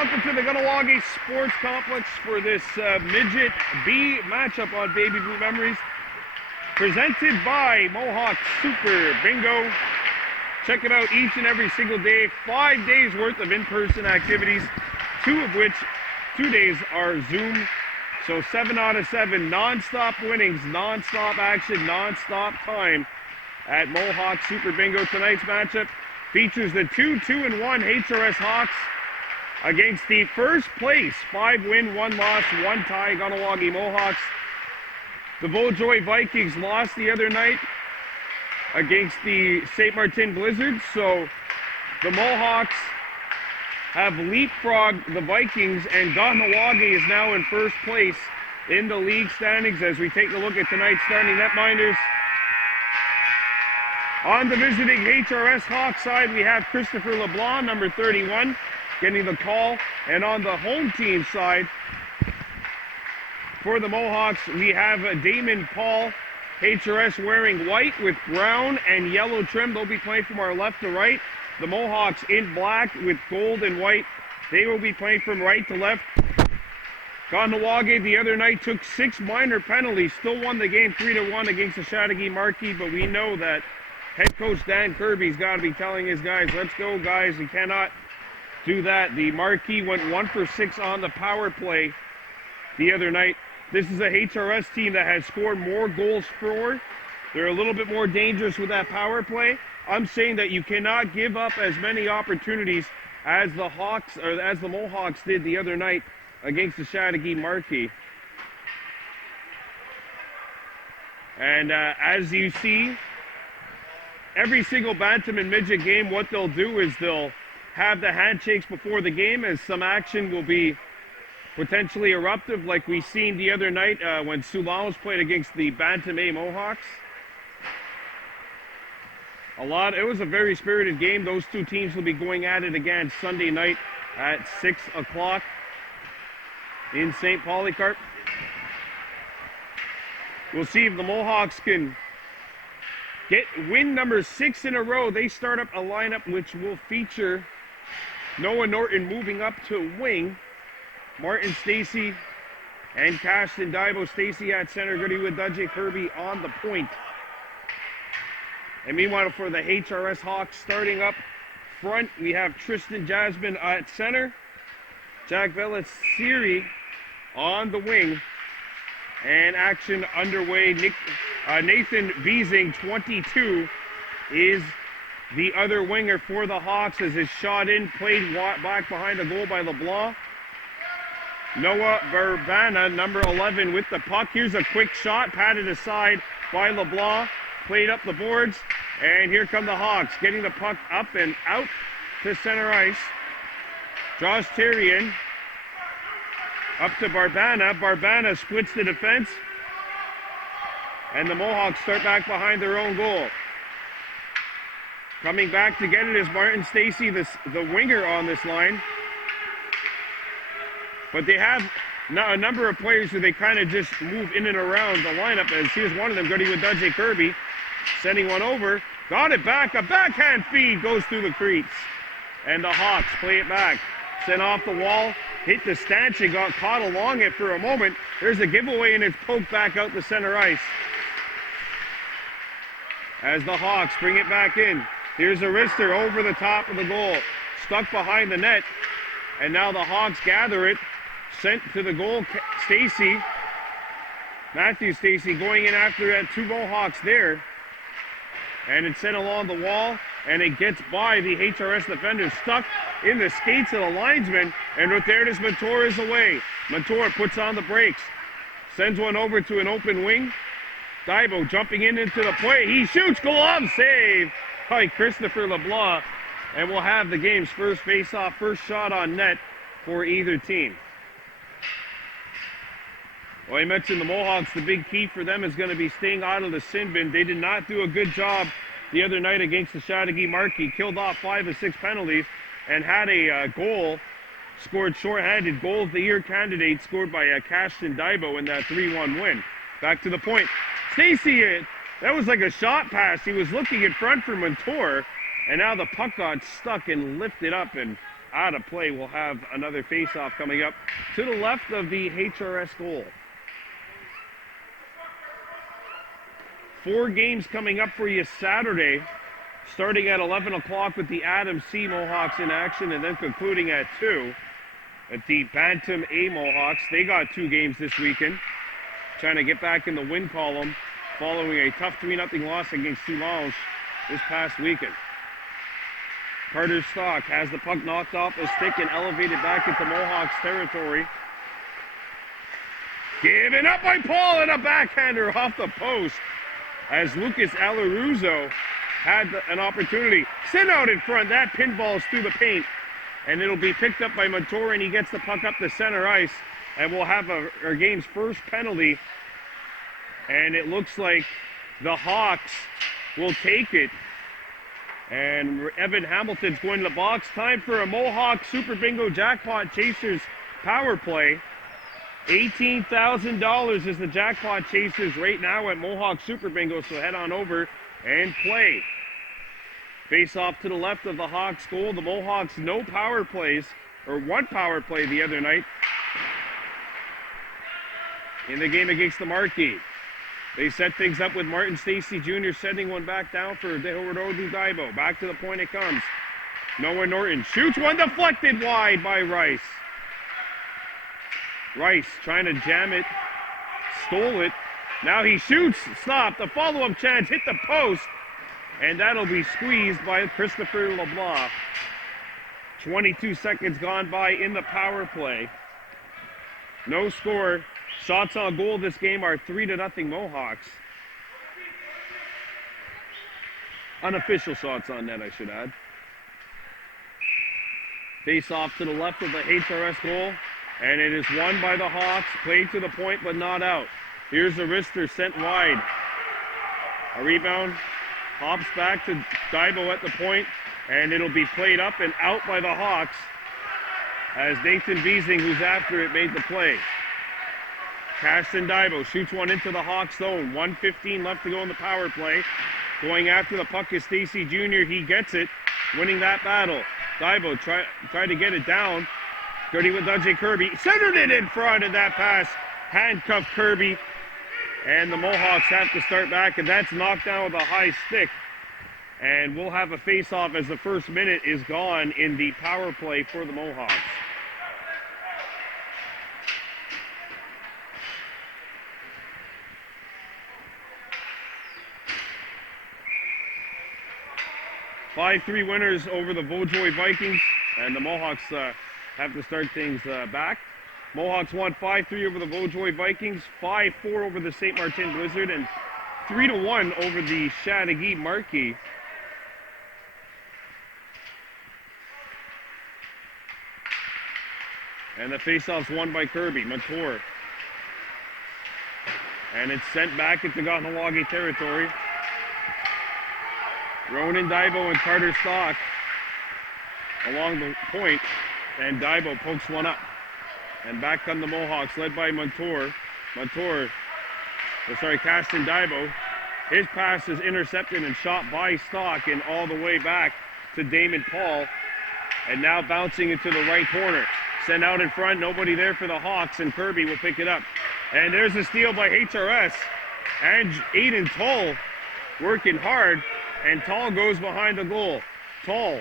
welcome to the Kahnawake Sports Complex for this Midget B matchup on Baby Blue Memories, presented by Mohawks Super Bingo. Check it out each and every single day. 5 days worth of in-person activities, 2 of which 2 days are Zoom. So 7 out of 7 non-stop winnings, non-stop action, non-stop time at Mohawks Super Bingo. Tonight's matchup features the 2-2-1 HRS Hawks against the first place 5-win, 1-loss, 1-tie Kahnawake Mohawks. The Beaujoy Vikings lost the other night against the St. Martin Blizzards, so the Mohawks have leapfrogged the Vikings, and Kahnawake is now in first place in the league standings as we take a look at tonight's starting netminders. On the visiting HRS Hawks side, we have Christopher LeBlanc, number 31, getting the call. And on the home team side, for the Mohawks, we have Damon Paul, HRS, wearing white with brown and yellow trim. They'll be playing from our left to right. The Mohawks in black with gold and white. They will be playing from right to left. Kahnawake the other night took 6 minor penalties, still won the game 3-1 against the Chattagee Marquee, but we know that head coach Dan Kirby's got to be telling his guys, let's go guys, you cannot do that. The Marquee went 1 for 6 on the power play the other night. This is a HRS team that has scored more goals for. They're a little bit more dangerous with that power play. I'm saying that you cannot give up as many opportunities as the Hawks, or as the Mohawks did the other night against the Chattagee Marquee. And as you see, every single Bantam and Midget game, what they'll do is they'll have the handshakes before the game, as some action will be potentially eruptive, like we seen the other night when Soulanos played against the Bantam A Mohawks. It was a very spirited game. Those two teams will be going at it again Sunday night at 6 o'clock in St. Polycarp. We'll see if the Mohawks can get win number 6 in a row. They start up a lineup which will feature Noah Norton moving up to wing, Martin Stacy and Cashton Dibo. Stacy at center, Goody with Dudjay Kirby on the point. And meanwhile, for the HRS Hawks starting up front, we have Tristan Jasmine at center, Jack Velliciri on the wing, and action underway. Nathan Beasing, 22, is the other winger for the Hawks, as his shot in, played back behind the goal by LeBlanc. Noah Verbana, number 11, with the puck. Here's a quick shot, patted aside by LeBlanc, played up the boards, and here come the Hawks, getting the puck up and out to center ice. Josh Terrian up to Barbana. Barbana splits the defense, and the Mohawks start back behind their own goal. Coming back to get it is Martin Stacy, the winger on this line. But they have a number of players who they kind of just move in and around the lineup. As here's one of them, Goody with Dudjay Kirby, sending one over. Got it back, a backhand feed goes through the crease. And the Hawks play it back. Sent off the wall, hit the stanchion, got caught along it for a moment. There's a giveaway, and it's poked back out to center ice. As the Hawks bring it back in. Here's a wrister over the top of the goal. Stuck behind the net. And now the Hawks gather it. Sent to the goal, Stacy. Matthew Stacy going in after 2 Mohawks there. And it's sent along the wall, and it gets by the HRS defender, stuck in the skates of the linesman, and Roterdes Mentor is away. Mentor puts on the brakes, sends one over to an open wing. Dibo jumping into the play. He shoots, glove save by Christopher LeBlanc, and we'll have the game's first face-off, first shot on net for either team. Well, I mentioned the Mohawks, the big key for them is going to be staying out of the sin bin. They did not do a good job the other night against the Chattagee Marquee, killed off 5 of 6 penalties, and had a goal scored shorthanded. Goal of the year candidate scored by Cashton Dibo in that 3-1 win. Back to the point. Stacy, that was like a shot pass. He was looking in front for Mentor, and now the puck got stuck and lifted up, and out of play. We'll have another face-off coming up to the left of the HRS goal. 4 games coming up for you Saturday, starting at 11 o'clock with the Adams C Mohawks in action, and then concluding at 2 at the Bantam A Mohawks. They got 2 games this weekend, trying to get back in the win column following a tough 3-0 loss against Soulanges this past weekend. Carter Stock has the puck knocked off the stick and elevated back into Mohawks territory. Given up by Paul, and a backhander off the post as Lucas Alaruzzo had an opportunity. Sent out in front, that pinballs through the paint, and it'll be picked up by Montour, and he gets the puck up the center ice, and we'll have our game's first penalty. And it looks like the Hawks will take it. And Evan Hamilton's going to the box. Time for a Mohawk Super Bingo Jackpot Chasers power play. $18,000 is the Jackpot Chasers right now at Mohawk Super Bingo, so head on over and play. Face off to the left of the Hawks goal. The Mohawks no power plays, or 1 power play the other night in the game against the Marquee. They set things up with Martin Stacy Jr. sending one back down for Dehorodu Daibo. Back to the point it comes. Noah Norton shoots one, deflected wide by Rice. Rice trying to jam it, stole it. Now he shoots, stop, the follow-up chance, hit the post, and that'll be squeezed by Christopher LeBlanc. 22 seconds gone by in the power play. No score. Shots on goal this game are 3-0 Mohawks. Unofficial shots on net, I should add. Face off to the left of the HRS goal, and it is won by the Hawks. Played to the point, but not out. Here's a wrister sent wide. A rebound, hops back to Daibo at the point, and it'll be played up and out by the Hawks as Nathan Beasing, who's after it, made the play. Caston Daibo shoots one into the Hawks zone. 1:15 left to go in the power play. Going after the puck is Stacy Jr. He gets it, winning that battle. Daibo tried to get it down. Dirty with Dudjay Kirby. Centered it in front, and that pass handcuffed Kirby. And the Mohawks have to start back, and that's knocked down with a high stick. And we'll have a face-off as the first minute is gone in the power play for the Mohawks. Five-3 winners over the Beaujoy Vikings, and the Mohawks have to start things back. Mohawks won 5-3 over the Beaujoy Vikings, 5-4 over the St. Martin Blizzard, and 3-1 over the Chateauguay Marquee. And the faceoff's won by Kirby, Montour. And it's sent back into Kahnawake territory. Ronan Daibo and Carter Stock along the point, and Daibo pokes one up. And back come the Mohawks, led by Caston Daibo. His pass is intercepted and shot by Stock and all the way back to Damon Paul. And now bouncing into the right corner. Sent out in front, nobody there for the Hawks, and Kirby will pick it up. And there's a steal by HRS. And Aiden Tull working hard, and Tull goes behind the goal. Tull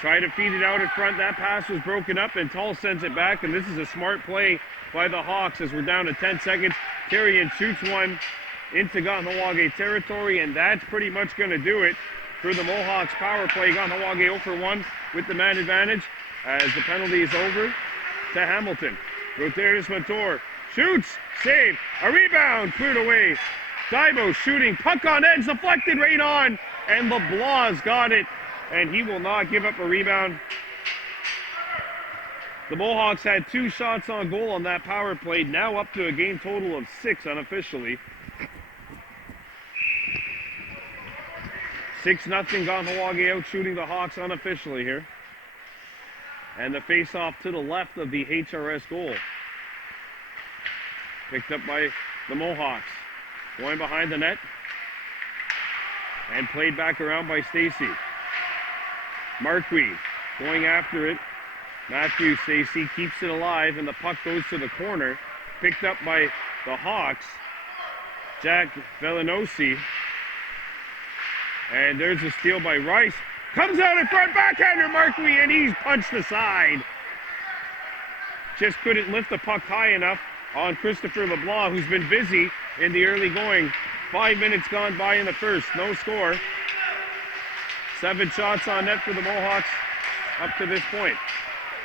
tried to feed it out in front. That pass was broken up, and Tull sends it back, and this is a smart play by the Hawks as we're down to 10 seconds. Carrion shoots one into Kahnawake territory, and that's pretty much going to do it for the Mohawks power play. Kahnawake 0 for 1 with the man advantage as the penalty is over to Hamilton. Rotaris Montour shoots, save, a rebound, cleared away. Daibo shooting, puck on edge, deflected right on, and LeBlanc's got it, and he will not give up a rebound. The Mohawks had 2 shots on goal on that power play, now up to a game total of 6 unofficially. 6-0 Kahnawake out shooting the Hawks unofficially here. And the face-off to the left of the HRS goal. Picked up by the Mohawks. Going behind the net. And played back around by Stacy. Marquis going after it. Matthew Stacy keeps it alive, and the puck goes to the corner. Picked up by the Hawks. Jack Velinosi. And there's a steal by Rice. Comes out in front, backhander Markley, and he's punched aside. Just couldn't lift the puck high enough on Christopher LeBlanc, who's been busy in the early going. 5 minutes gone by in the first, no score. 7 shots on net for the Mohawks up to this point.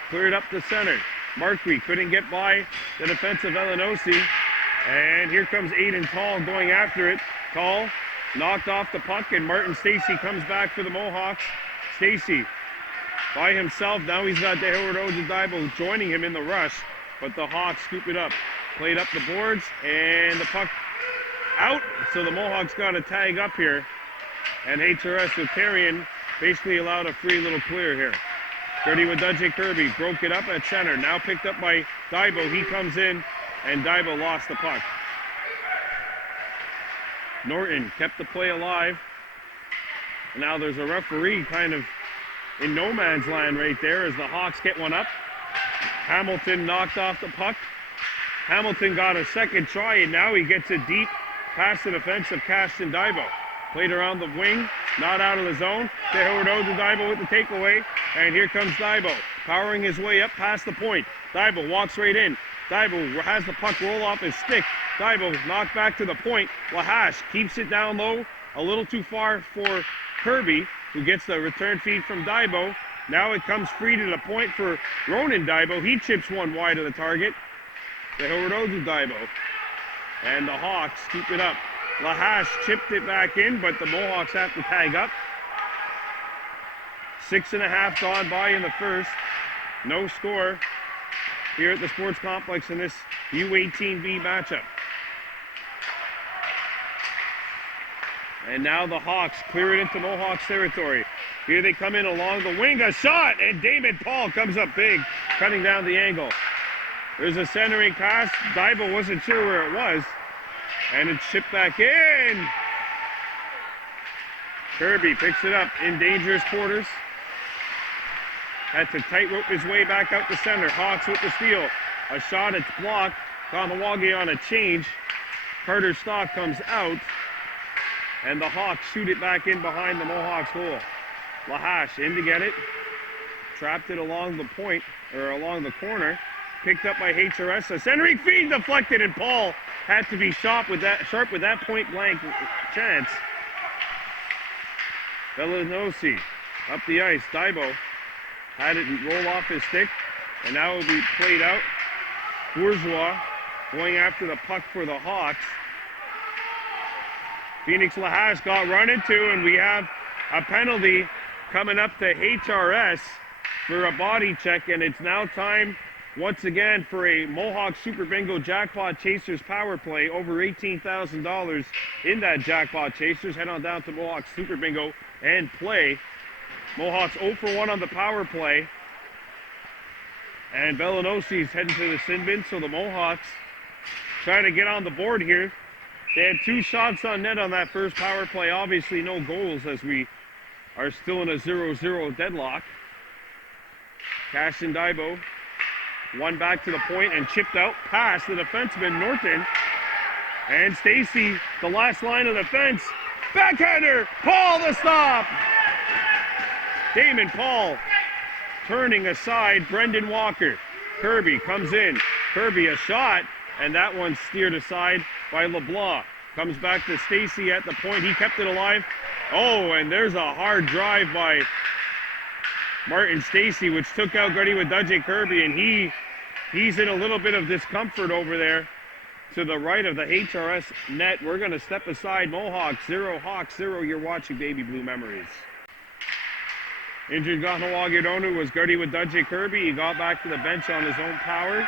Cleared up the center. Markley couldn't get by the defensive Velinosi. And here comes Aiden Tall going after it. Tall knocked off the puck, and Martin Stacy comes back for the Mohawks. Stacy by himself. Now he's got Howard Ojedibo joining him in the rush, but the Hawks scoop it up. Played up the boards, and the puck out. So the Mohawks got a tag up here, and HRS Rotarian basically allowed a free little clear here. Gertie with Dudjay Kirby broke it up at center. Now picked up by Dibo. He comes in, and Dibo lost the puck. Norton kept the play alive. Now there's a referee kind of in no man's land right there as the Hawks get one up. Hamilton knocked off the puck. Hamilton got a second try, and now he gets it deep past the defensive Caston Dibo. Played around the wing, not out of the zone. Howard Ojedibo with the takeaway, and here comes Dibo, powering his way up past the point. Dibo walks right in. Dibo has the puck roll off his stick. Dibo knocked back to the point. Lahash keeps it down low, a little too far for Kirby, who gets the return feed from Dibo. Now it comes free to the point for Ronan Dibo. He chips one wide of the target. The Howard Ojedibo. And the Hawks keep it up. Lahash chipped it back in, but the Mohawks have to tag up. 6.5 gone by in the first. No score here at the Sports Complex in this U18B matchup. And now the Hawks clear it into Mohawks territory. Here they come in along the wing, a shot, and Damon Paul comes up big, cutting down the angle. There's a centering pass. Dibo wasn't sure where it was, and it's shipped back in. Kirby picks it up in dangerous quarters. Had to tightrope his way back out the center. Hawks with the steal. A shot, it's blocked. Kahnawake on a change. Carter Stock comes out. And the Hawks shoot it back in behind the Mohawks goal. Lahash in to get it. Trapped it along the point, or along the corner. Picked up by HRS. A centering feed deflected, and Paul had to be sharp with that point blank chance. Velinosi up the ice. Dibo had it roll off his stick, and now it will be played out. Bourgeois going after the puck for the Hawks. Phoenix Lahash got run into, and we have a penalty coming up to HRS for a body check, and it's now time once again for a Mohawk Super Bingo Jackpot Chasers power play. Over $18,000 in that Jackpot Chasers. Head on down to Mohawk Super Bingo and play. Mohawks 0 for 1 on the power play. And Velinosi's heading to the sin bin, so the Mohawks trying to get on the board here. They had 2 shots on net on that first power play. Obviously no goals as we are still in a 0-0 deadlock. Caston Dibo, one back to the point and chipped out past the defenseman Norton. And Stacy, the last line of defense. Backhander, Paul the stop. Damon Paul turning aside Brendan Walker. Kirby comes in. Kirby a shot, and that one's steered aside by LeBlanc. Comes back to Stacy at the point. He kept it alive. Oh, and there's a hard drive by Martin Stacy, which took out Gertie with Dudjay Kirby, and he's in a little bit of discomfort over there to the right of the HRS net. We're going to step aside. Mohawks 0, Hawks 0. You're watching Baby Blue Memories. Injured Kahnawake Donu was Gertie with Dudjay Kirby. He got back to the bench on his own power.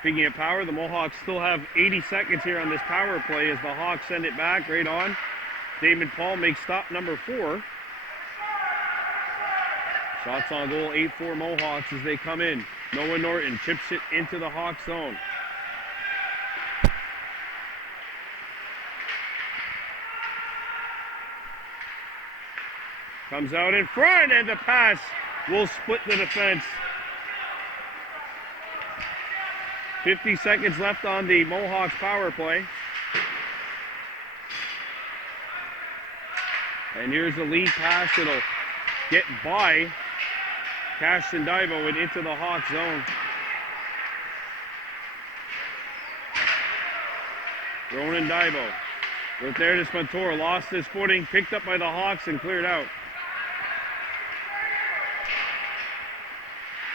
Speaking of power, the Mohawks still have 80 seconds here on this power play as the Hawks send it back right on. Damon Paul makes stop number 4. Shots on goal, 8-4 Mohawks as they come in. Noah Norton chips it into the Hawks zone. Comes out in front, and the pass will split the defense. 50 seconds left on the Mohawks power play. And here's the lead pass. It'll get by Kahnawake and into the Hawks zone. Ronan Daibo. Right there to Spentor. Lost his footing. Picked up by the Hawks and cleared out.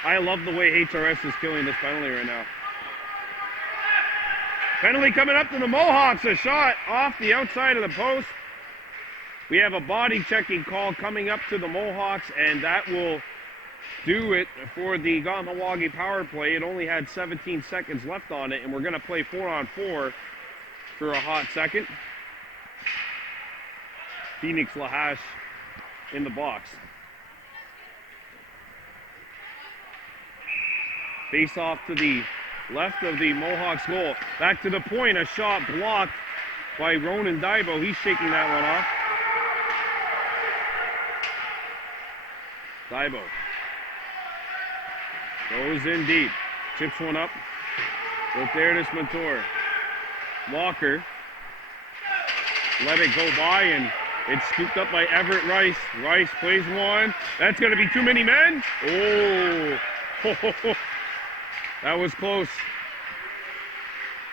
I love the way HRS is killing this penalty right now. Penalty coming up to the Mohawks. A shot off the outside of the post. We have a body checking call coming up to the Mohawks, and that will do it for the Kahnawake power play. It only had 17 seconds left on it, and we're going to play 4-on-4 for a hot second. Phoenix Lahash in the box. Face off to the left of the Mohawks goal. Back to the point, a shot blocked by Ronan Daibo. He's shaking that one off. Daibo goes in deep, chips one up. Right there to Spentor. Walker let it go by, and it's scooped up by Everett Rice. Rice plays one. That's going to be too many men. Oh, that was close.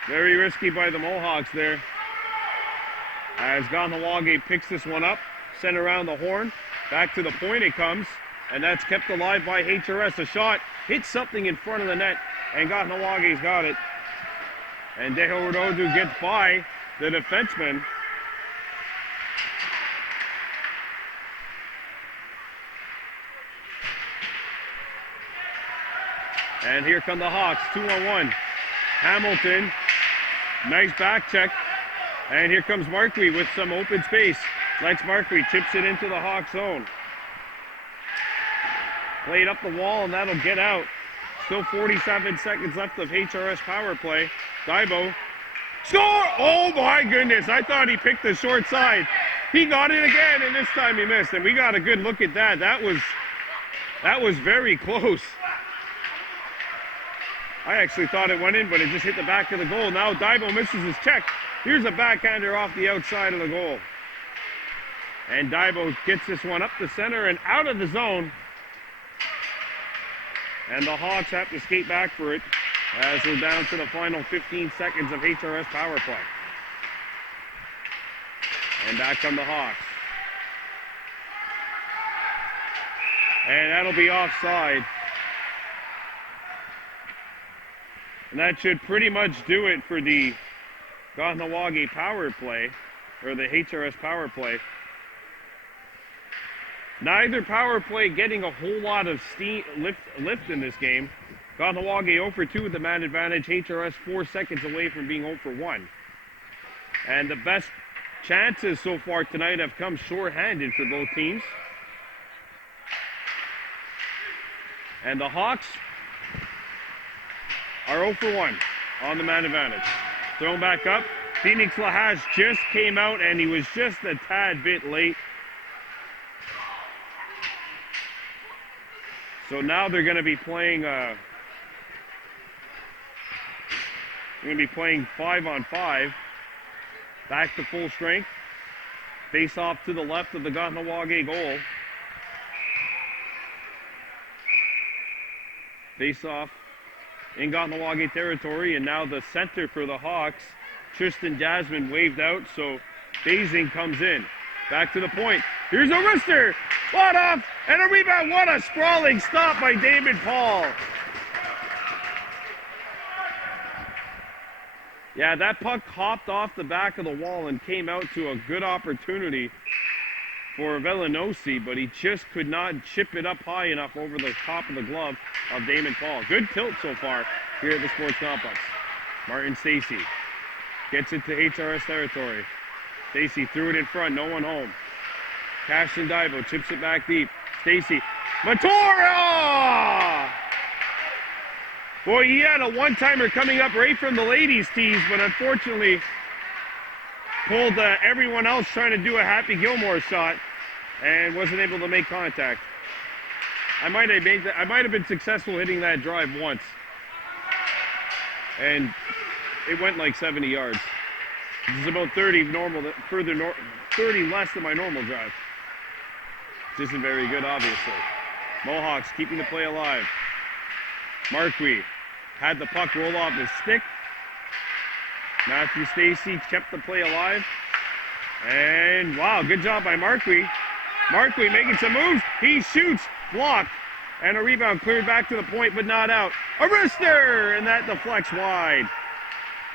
Very risky by the Mohawks there. As Kahnawake picks this one up, sent around the horn. Back to the point it comes, and that's kept alive by HRS. A shot hits something in front of the net, and Kahnawake's got it. And Dehododu gets by the defenseman. And here come the Hawks, 2-on-1. Hamilton, nice back check. And here comes Marquis with some open space. Lex Marquis chips it into the Hawks zone. Played up the wall, and that'll get out. Still 47 seconds left of HRS power play. Daibo, score! Oh my goodness, I thought he picked the short side. He got it again, and this time he missed. And we got a good look at that. That was very close. I actually thought it went in, but it just hit the back of the goal. Now Daibo misses his check. Here's a backhander off the outside of the goal. And Daibo gets this one up the center and out of the zone. And the Hawks have to skate back for it as we're down to the final 15 seconds of HRS power play. And back come the Hawks. And that'll be offside. And that should pretty much do it for the Kahnawake power play, or the HRS power play. Neither power play getting a whole lot of lift in this game. Kahnawake 0 for 2 with the man advantage. HRS 4 seconds away from being 0 for 1. And the best chances so far tonight have come short-handed for both teams. And the Hawks are 0 for 1 on the man advantage. Thrown back up. Phoenix Lahash just came out, and he was just a tad bit late. So now they're going to be playing 5-on-5. Back to full strength. Face off to the left of the Kahnawake goal. Face off in Kahnawake territory, and now the center for the Hawks, Tristan Jasmine, waved out, so Basing comes in. Back to the point. Here's a wrister. Fought off, and a rebound. What a sprawling stop by David Paul. Yeah, that puck hopped off the back of the wall and came out to a good opportunity for Villanosi, but he just could not chip it up high enough over the top of the glove of Damon Paul. Good tilt so far here at the Sports Complex. Martin Stacy gets it to HRS territory. Stacy threw it in front, no one home. Kahnawake Daibo chips it back deep. Stacy, Matora! Boy, he had a one-timer coming up right from the ladies' tees, but unfortunately pulled everyone else trying to do a Happy Gilmore shot. and wasn't able to make contact. I might have been successful hitting that drive once, and it went like 70 yards. This is about 30 30 less than my normal drive. Which isn't very good, obviously. Mohawks keeping the play alive. Marquis had the puck roll off his stick. Matthew Stacy kept the play alive. And wow, good job by Marquis. Marquis making some moves. He shoots, blocked, and a rebound cleared back to the point, but not out. A wrister, and that deflects wide.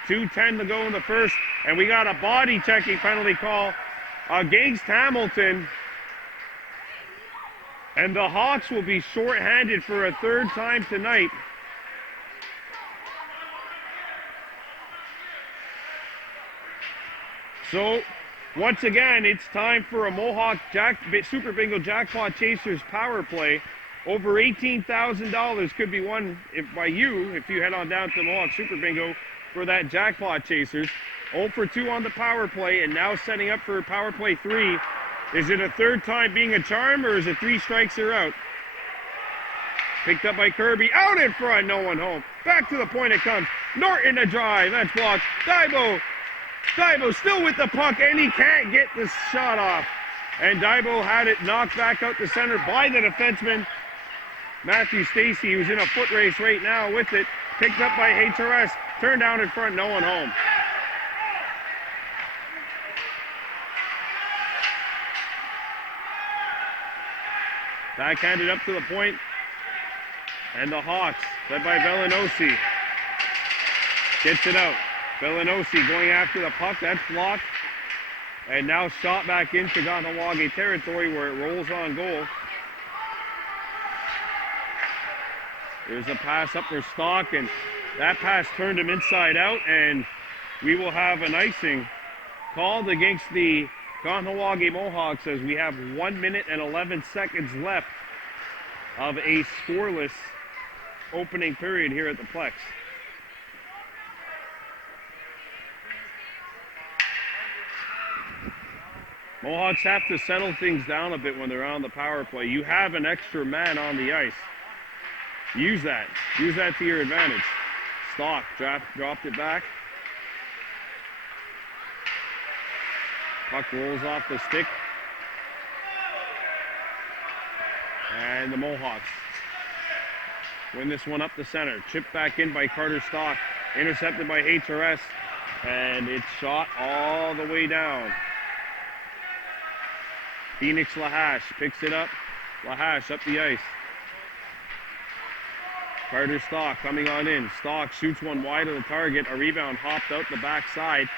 2:10 to go in the first, and we got a body checking penalty call against Hamilton. And the Hawks will be shorthanded for a third time tonight. So, once again, it's time for a Mohawk Super Bingo Jackpot Chasers power play. Over $18,000 could be won by you if you head on down to Mohawk Super Bingo for that Jackpot Chasers. 0 for 2 on the power play, and now setting up for power play 3. Is it a third time being a charm, or is it 3 strikes or out? Picked up by Kirby, out in front, no one home. Back to the point it comes. Norton a drive, that's blocked. Daibo still with the puck, and he can't get this shot off. And Daibo had it knocked back out the center by the defenseman, Matthew Stacy, who's in a foot race right now with it. Picked up by HRS, turned down in front, no one home. Backhanded up to the point, and the Hawks, led by Velinosi, gets it out. Velinosi going after the puck, that's blocked, and now shot back into Kahnawake territory where it rolls on goal. There's a pass up for Stock, and that pass turned him inside out, and we will have an icing called against the Kahnawake Mohawks as we have 1 minute and 11 seconds left of a scoreless opening period here at the Plex. Mohawks have to settle things down a bit when they're on the power play. You have an extra man on the ice. Use that. Use that to your advantage. Stock dropped it back. Puck rolls off the stick. And the Mohawks win this one up the center. Chipped back in by Carter Stock. Intercepted by HRS. And it's shot all the way down. Phoenix Lahash picks it up. Lahash up the ice. Carter Stock coming on in. Stock shoots one wide of the target. A rebound hopped out the backside.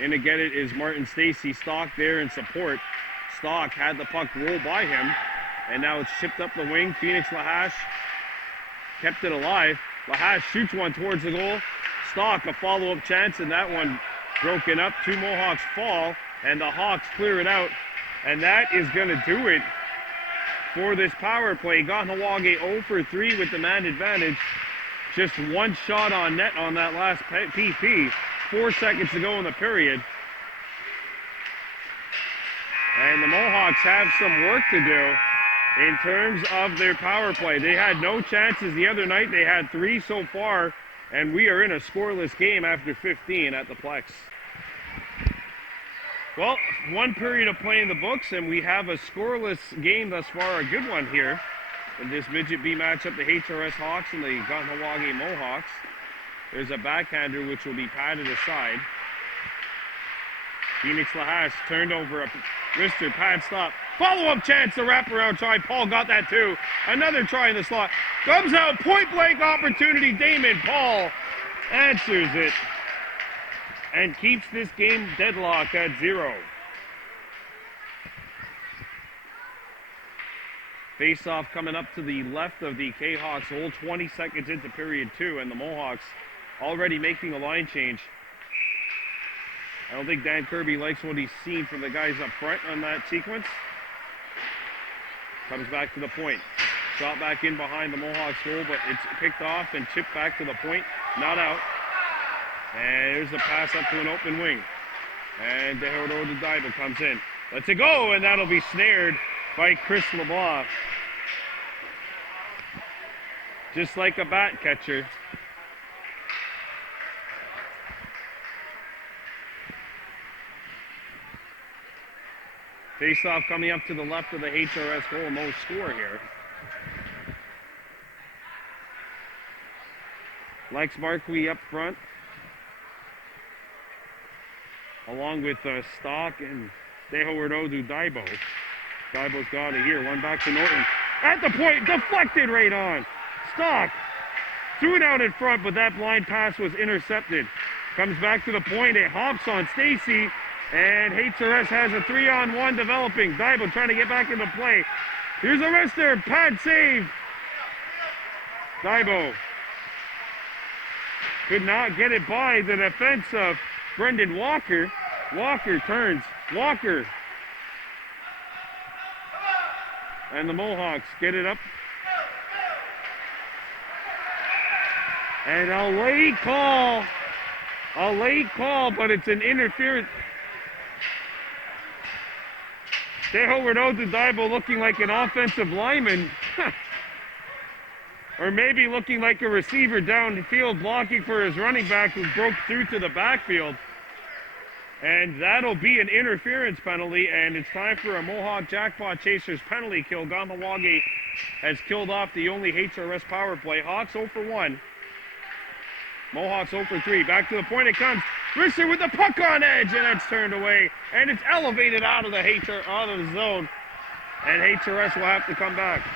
In to get it is Martin Stacy. Stock there in support. Stock had the puck roll by him, and now it's chipped up the wing. Phoenix Lahash kept it alive. Lahash shoots one towards the goal. Stock a follow-up chance, and that one broken up. 2 Mohawks fall, and the Hawks clear it out, and that is going to do it for this power play. Kahnawake 0 for 3 with the man advantage. Just 1 shot on net on that last PP. 4 seconds to go in the period. And the Mohawks have some work to do in terms of their power play. They had no chances the other night. They had 3 so far, and we are in a scoreless game after 15 at the Plex. Well, 1 period of play in the books, and we have a scoreless game thus far, a good one here in this Midget B matchup, the HRS Hawks and the Kahnawake Mohawks. There's a backhander which will be patted aside. Phoenix Lahash turned over a wrister, pad stop. Follow-up chance, the wraparound try. Paul got that too. Another try in the slot. Comes out, point-blank opportunity. Damon Paul answers it and keeps this game deadlocked at 0. Face-off coming up to the left of the K-Hawks goal, 20 seconds into period 2, and the Mohawks already making a line change. I don't think Dan Kirby likes what he's seen from the guys up front on that sequence. Comes back to the point. Shot back in behind the Mohawks goal, but it's picked off and chipped back to the point. Not out. And there's a pass up to an open wing. And Daibo comes in. Lets it go, and that'll be snared by Chris LeBlanc. Just like a bat catcher. Face-off coming up to the left of the HRS goal, no score here. Lex Marquis up front, along with Stock and Dehowardodu Daibo. Daibo's got it here, one back to Norton. At the point, deflected right on. Stock threw it out in front, but that blind pass was intercepted. Comes back to the point, it hops on Stacy, and HRS has a 3-on-1 developing. Daibo trying to get back into play. Here's a wrister, pad save. Daibo could not get it by the defense of Brendan Walker. Walker turns, Walker. And the Mohawks get it up. And a late call, but it's an interference. Dehowardodu Daibo looking like an offensive lineman. Or maybe looking like a receiver downfield blocking for his running back who broke through to the backfield. And that'll be an interference penalty, and it's time for a Mohawk Jackpot Chasers penalty kill. Kahnawake has killed off the only HRS power play. Hawks 0 for 1. Mohawks 0 for 3. Back to the point it comes. Risser with the puck on edge, and it's turned away. And it's elevated out of the zone. And HRS will have to come back.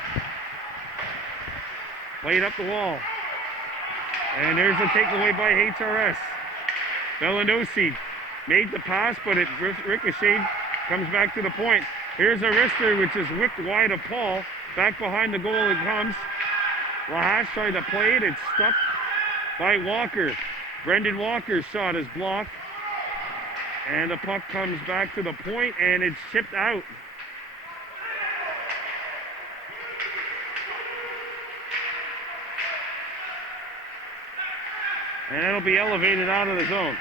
Played up the wall. And there's a takeaway by HRS. Bellindosi made the pass, but it ricocheted. Comes back to the point. Here's a wrister, which is whipped wide of Paul. Back behind the goal it comes. Lahash tried to play it. It's stuck by Walker. Brendan Walker's shot is blocked. And the puck comes back to the point, and it's chipped out. And it'll be elevated out of the zone.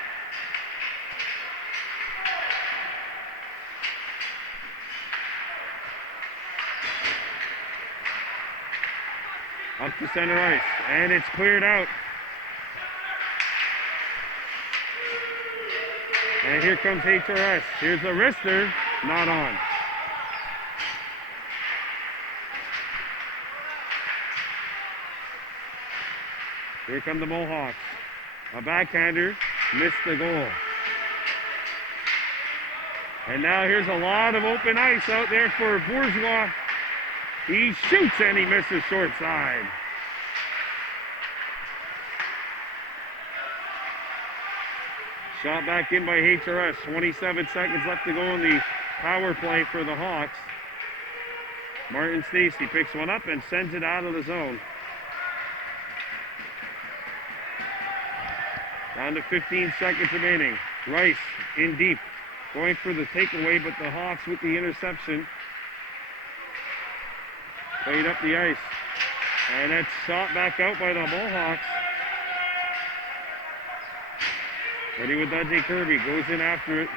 Up to center ice, and it's cleared out. And here comes HRS. Here's the wrister, not on. Here come the Mohawks. A backhander missed the goal. And now here's a lot of open ice out there for Bourgeois. He shoots and he misses short side. Shot back in by HRS. 27 seconds left to go in the power play for the Hawks. Martin Stacy picks one up and sends it out of the zone. Down to 15 seconds remaining. Rice in deep. Going for the takeaway, but the Hawks with the interception. Played up the ice. And that's shot back out by the Mohawks. Ready with Dudley Kirby. Goes in after it.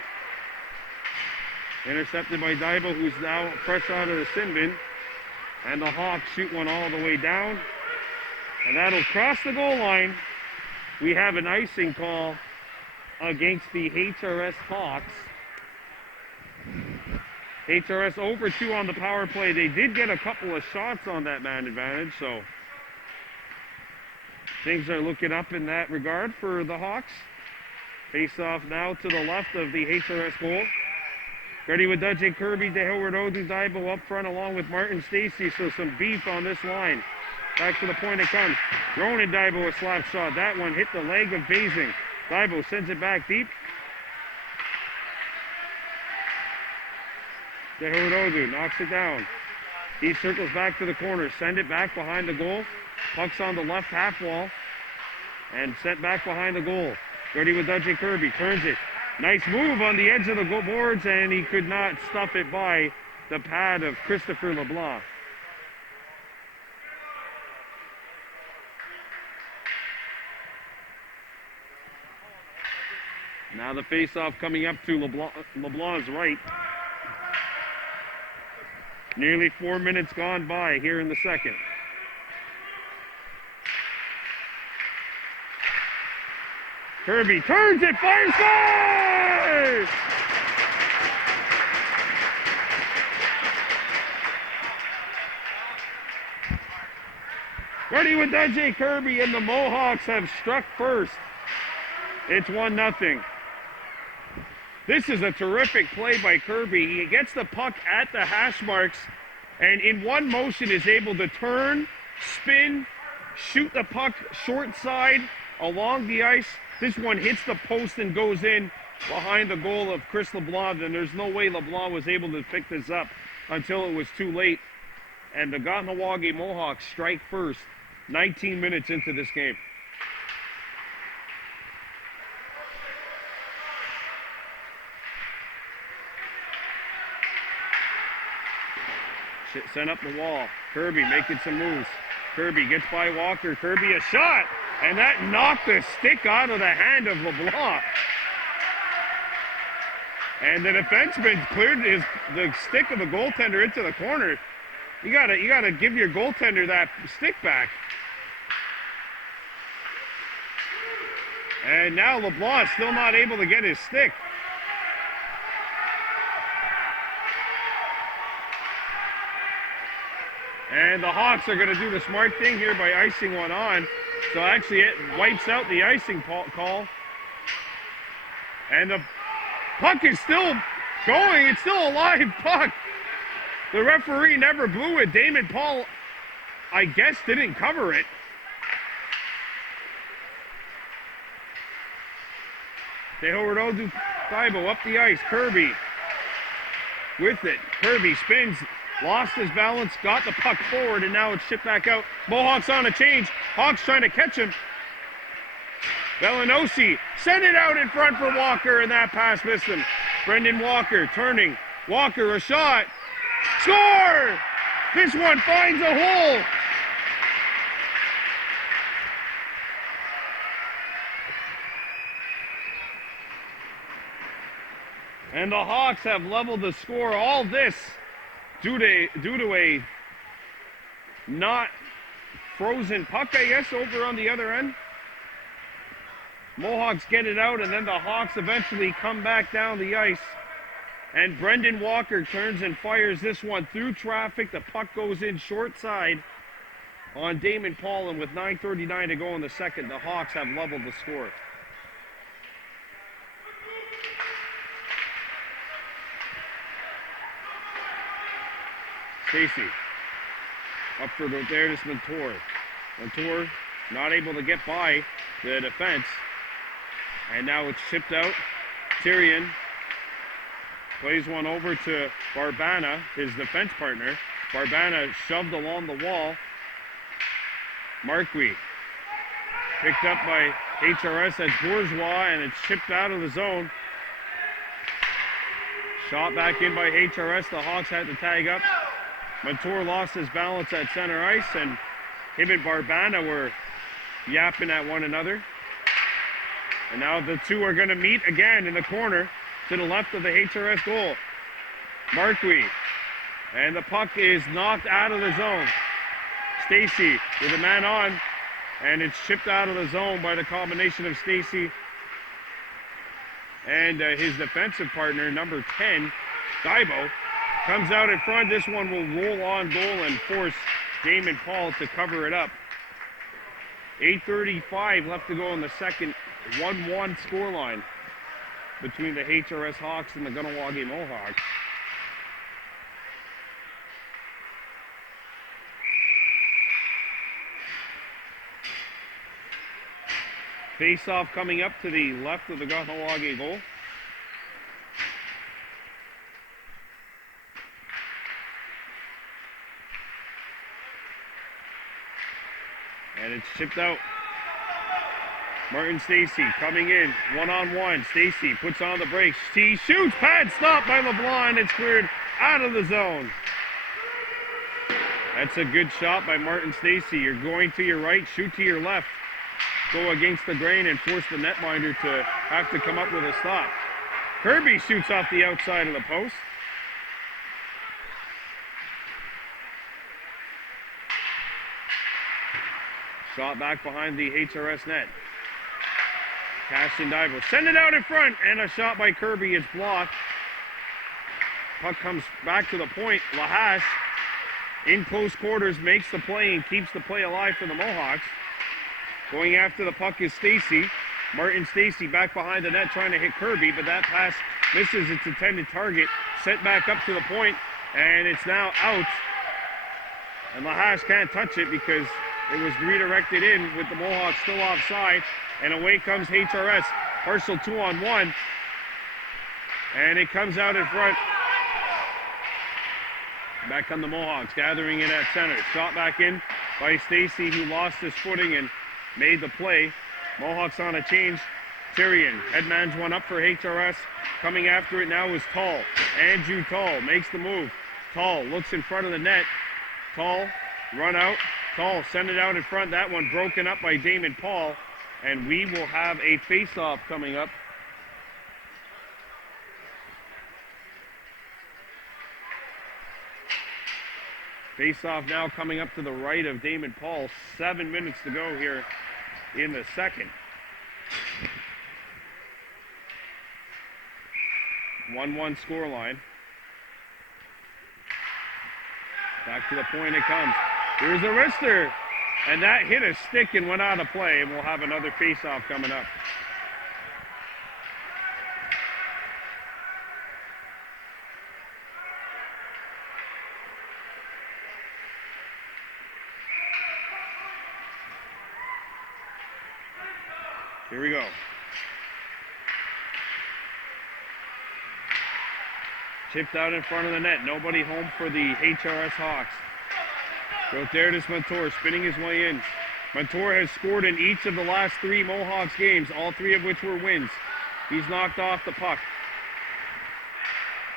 Intercepted by Daibo, who's now fresh out of the sin bin. And the Hawks shoot one all the way down. And that'll cross the goal line. We have an icing call against the HRS Hawks. HRS 0 for 2 on the power play. They did get a couple of shots on that man advantage, so things are looking up in that regard for the Hawks. Face off now to the left of the HRS goal. Ready with Dudley Kirby, Dehowardodu Daibo up front along with Martin Stacy, so some beef on this line. Back to the point it comes. Ronan Daibo a slap shot. That one hit the leg of Basing. Daibo sends it back deep. Dehowardodu knocks it down. He circles back to the corner. Send it back behind the goal. Puck's on the left half wall. And sent back behind the goal. Ready with Dudley Kirby. Turns it. Nice move on the edge of the goal boards, and he could not stuff it by the pad of Christopher LeBlanc. Now the face-off coming up to LeBlanc's right. Nearly 4 minutes gone by here in the second. Kirby turns it, fires, scores! Ready with DJ Kirby, and the Mohawks have struck first. It's 1-0. This is a terrific play by Kirby. He gets the puck at the hash marks, and in one motion is able to turn, spin, shoot the puck short side along the ice. This one hits the post and goes in behind the goal of Chris LeBlanc, and there's no way LeBlanc was able to pick this up until it was too late. And the Kahnawake Mohawks strike first, 19 minutes into this game. Sent up the wall. Kirby making some moves. Kirby gets by Walker. Kirby a shot, and that knocked the stick out of the hand of LeBlanc. And the defenseman cleared the stick of the goaltender into the corner. You gotta give your goaltender that stick back. And now LeBlanc still not able to get his stick. And the Hawks are going to do the smart thing here by icing one on. So actually it wipes out the icing call. And the puck is still going. It's still a live puck. The referee never blew it. Damon Paul, I guess, didn't cover it. Tehorodou Taibo up the ice. Kirby with it. Kirby spins, lost his balance, got the puck forward, and now it's shipped back out. Mohawks on a change. Hawks trying to catch him. Belinosi sent it out in front for Walker, and that pass missed him. Brendan Walker turning. Walker a shot. Score! This one finds a hole. And the Hawks have leveled the score. All this due to a not frozen puck, I guess, over on the other end. Mohawks get it out, and then the Hawks eventually come back down the ice. And Brendan Walker turns and fires this one through traffic. The puck goes in short side on Damon Paul, and with 9:39 to go in the second, the Hawks have leveled the score. Stacy up for the there is Montour. Montour not able to get by the defense. And now it's shipped out. Tyrion plays one over to Barbana, his defense partner. Barbana shoved along the wall. Marquis picked up by HRS at Bourgeois, and it's shipped out of the zone. Shot back in by HRS. The Hawks had to tag up. Montour lost his balance at center ice, and him and Barbana were yapping at one another. And now the two are going to meet again in the corner to the left of the HRS goal. Marquis. And the puck is knocked out of the zone. Stacy with a man on, and it's shipped out of the zone by the combination of Stacy and his defensive partner, number 10, Daibo. Comes out in front. This one will roll on goal and force Damon Paul to cover it up. 8:35 left to go in the second. 1-1 scoreline between the HRS Hawks and the Kahnawake Mohawks. Face-off coming up to the left of the Kahnawake goal. And it's chipped out. Martin Stacy coming in, one-on-one. Stacy puts on the brakes. He shoots, pad stop by LeBlanc, and it's cleared out of the zone. That's a good shot by Martin Stacy. You're going to your right, shoot to your left. Go against the grain and force the netminder to have to come up with a stop. Kirby shoots off the outside of the post. Shot back behind the HRS net. Cashin Divo. Send it out in front, and a shot by Kirby. It's blocked. Puck comes back to the point. Lahash in close quarters makes the play and keeps the play alive for the Mohawks. Going after the puck is Stacy. Martin Stacy back behind the net trying to hit Kirby, but that pass misses its intended target. Sent back up to the point, and it's now out. And Lahash can't touch it because it was redirected in with the Mohawks still offside. And away comes HRS. Partial 2-on-1. And it comes out in front. Back come the Mohawks, gathering it at center. Shot back in by Stacy, who lost his footing and made the play. Mohawks on a change. Tyrion headmans one up for HRS. Coming after it now is Tall. Andrew Tall makes the move. Tall looks in front of the net. Tall, run out. Tall, send it out in front. That one broken up by Damon Paul. And we will have a face-off coming up. Face-off now coming up to the right of Damon Paul. 7 minutes to go here in the second. 1-1 scoreline. Back to the point it comes. Here's a wrister. And that hit a stick and went out of play. And we'll have another face-off coming up. Here we go. Chipped out in front of the net. Nobody home for the HRS Hawks. Rotertus Montour spinning his way in. Montour has scored in each of the last 3 Mohawks games, all 3 of which were wins. He's knocked off the puck.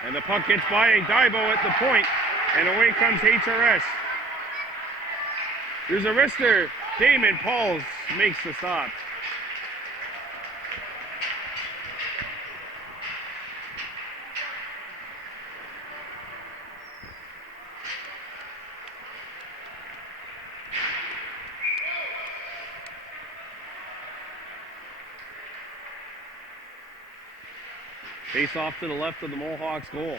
And the puck gets by Divo at the point, and away comes HRS. There's a wrister. Damon Pauls makes the stop. Face off to the left of the Mohawks goal.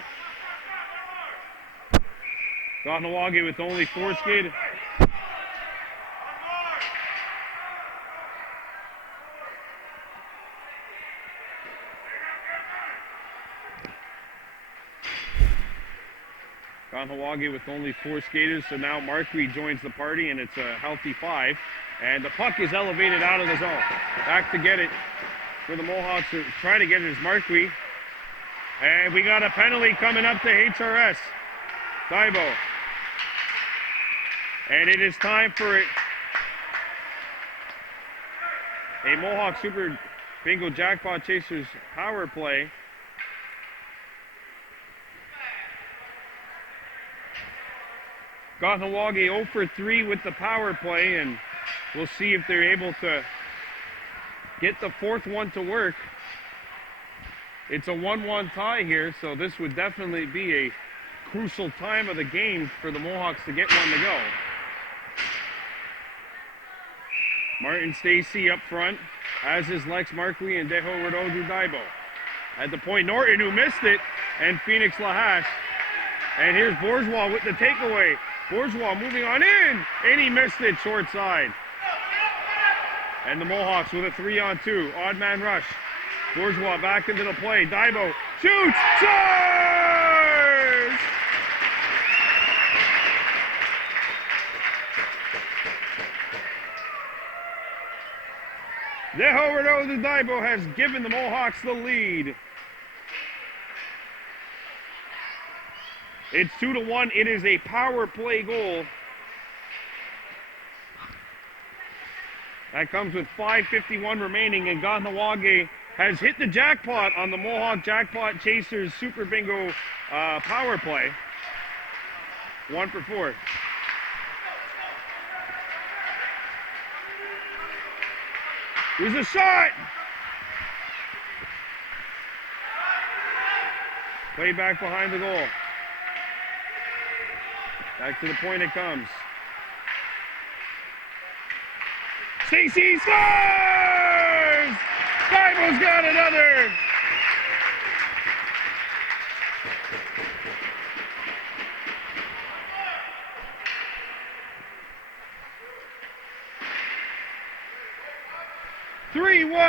Kahnawake with only 4 skated. Kahnawake with only 4 skaters, so now Marquis joins the party, and it's a healthy 5. And the puck is elevated out of the zone. Back to get it for the Mohawks, trying to get it is Marquis. And we got a penalty coming up to HRS. Divo. And it is time for a Mohawk Super Bingo Jackpot Chasers power play. Kahnawake 0 for 3 with the power play, and we'll see if they're able to get the 4th one to work. It's a 1-1 tie here, so this would definitely be a crucial time of the game for the Mohawks to get one to go. Martin Stacy up front, as is Lex Marquis and Deho Rododu Divo. At the point, Norton, who missed it, and Phoenix Lahash. And here's Bourgeois with the takeaway. Bourgeois moving on in, and he missed it short side. And the Mohawks with a 3-on-2, odd man rush. Bourgeois back into the play. Divo shoots, scores! Deho Rododu Divo has given the Mohawks the lead. It's 2-1. It is a power play goal. That comes with 5:51 remaining, and Kahnawake has hit the jackpot on the Mohawk Jackpot Chasers Super Bingo power play. 1 for 4. There's a shot! Play back behind the goal. Back to the point it comes. Stacy scores! Dibo's got another!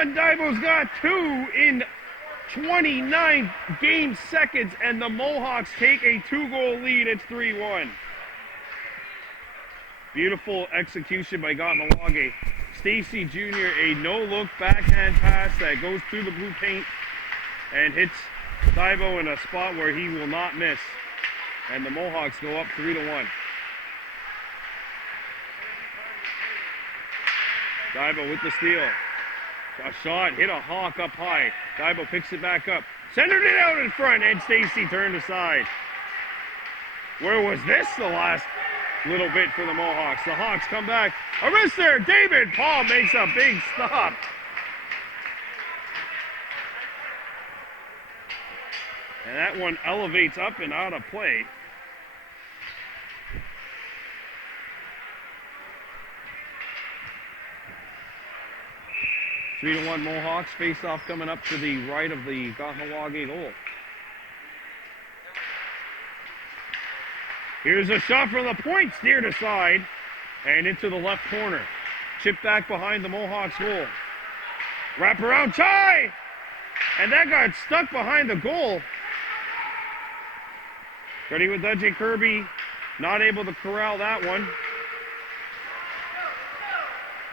Dibo's got 2 in 29 game seconds, and the Mohawks take a 2-goal lead. It's 3-1. Beautiful execution by Kahnawake. Stacy Jr., a no-look backhand pass that goes through the blue paint and hits Dibo in a spot where he will not miss. And the Mohawks go up 3-1. Dibo with the steal. A shot, hit a hawk up high. Dibo picks it back up. Centered it out in front, and Stacy turned aside. Where was this the last little bit for the Mohawks? The Hawks come back. A wrist there. David Paul makes a big stop. And that one elevates up and out of play. Three to 1 Mohawks. Face off coming up to the right of the Kahnawake goal. Here's a shot from the point, steered aside and into the left corner. Chip back behind the Mohawks goal. Wrap around Chai! And that got stuck behind the goal. Ready with Dudjay Kirby, not able to corral that one.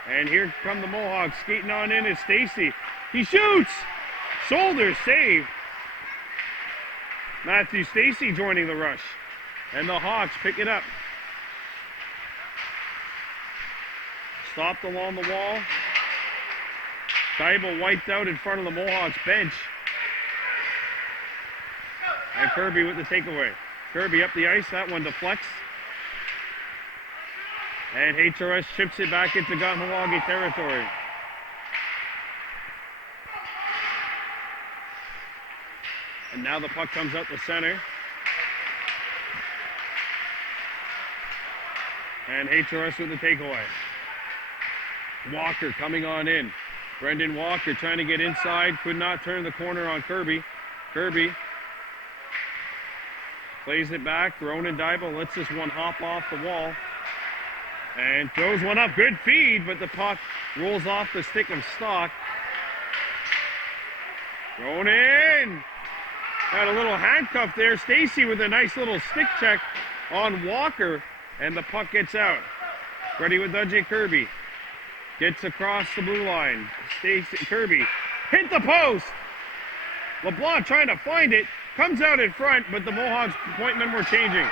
And here come the Mohawks, skating on in is Stacy. He shoots! Shoulder save. Matthew Stacy joining the rush. And the Hawks pick it up. Stopped along the wall. Dibo wiped out in front of the Mohawks bench. And Kirby with the takeaway. Kirby up the ice, that one deflects. And HRS chips it back into Kahnawake territory. And now the puck comes out the center. And HRS with the takeaway. Walker coming on in. Brendan Walker trying to get inside. Could not turn the corner on Kirby. Kirby plays it back. Ronan Dibo lets this one hop off the wall. And throws one up. Good feed, but the puck rolls off the stick of Stock. Ronan got a little handcuff there. Stacy with a nice little stick check on Walker. And the puck gets out. Ready with Dudjay Kirby. Gets across the blue line. Stacy Kirby hit the post. LeBlanc trying to find it. Comes out in front, but the Mohawks point men were changing.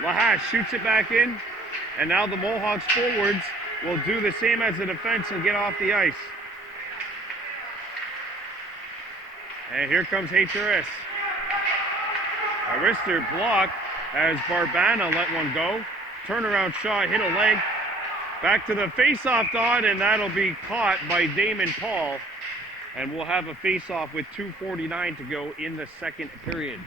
Lahash shoots it back in. And now the Mohawks forwards will do the same as the defense and get off the ice. And here comes HRS. A wrister block as Barbana let one go. Turnaround shot, hit a leg. Back to the face-off dot, and that'll be caught by Damon Paul. And we'll have a face-off with 2:49 to go in the second period.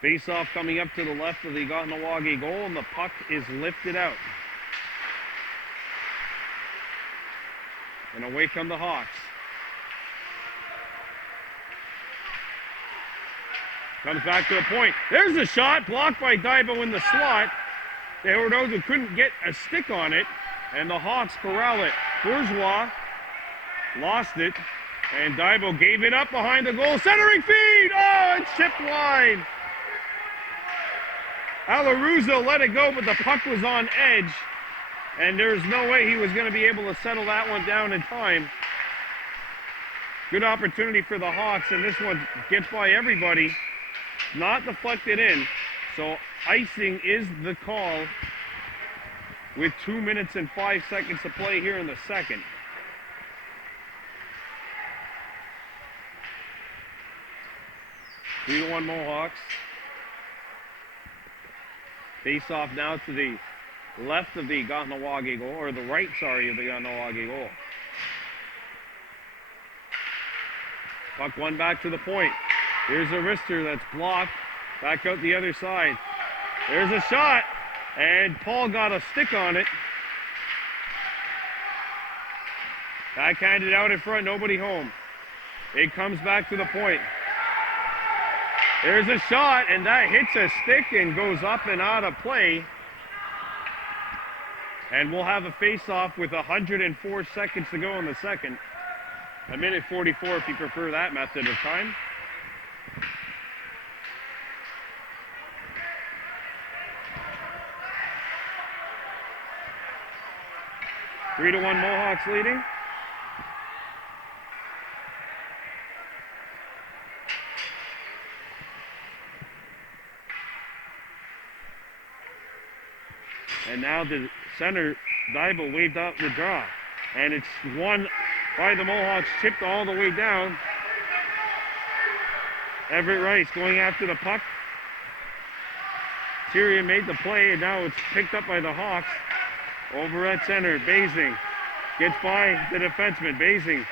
Face-off coming up to the left of the Kahnawake goal, and the puck is lifted out. And away come the Hawks. Comes back to a point. There's a shot, blocked by Dibo in the slot. There were those who couldn't get a stick on it, and the Hawks corral it. Bourgeois lost it, and Dibo gave it up behind the goal. Centering feed! Oh, it's chipped wide. Alaruzo let it go, but the puck was on edge, and there's no way he was going to be able to settle that one down in time. Good opportunity for the Hawks, and this one gets by everybody. Not deflected in, so icing is the call with 2 minutes and 5 seconds to play here in the second. Three to 1 Mohawks. Face off now to the left of the Kahnawake goal, or the right, sorry, of the Kahnawake goal. Puck won back to the point. Here's a wrister that's blocked. Back out the other side. There's a shot, and Paul got a stick on it. Backhanded out in front, nobody home. It comes back to the point. There's a shot, and that hits a stick and goes up and out of play. And we'll have a face-off with 104 seconds to go in the second. A minute 44 if you prefer that method of time. Three to 1 Mohawks leading. And now the center, Daibo, waved out the draw. And it's won by the Mohawks, chipped all the way down. Everett Rice going after the puck. Tyrion made the play, and now it's picked up by the Hawks. Over at center, Basing gets by the defenseman. Basing,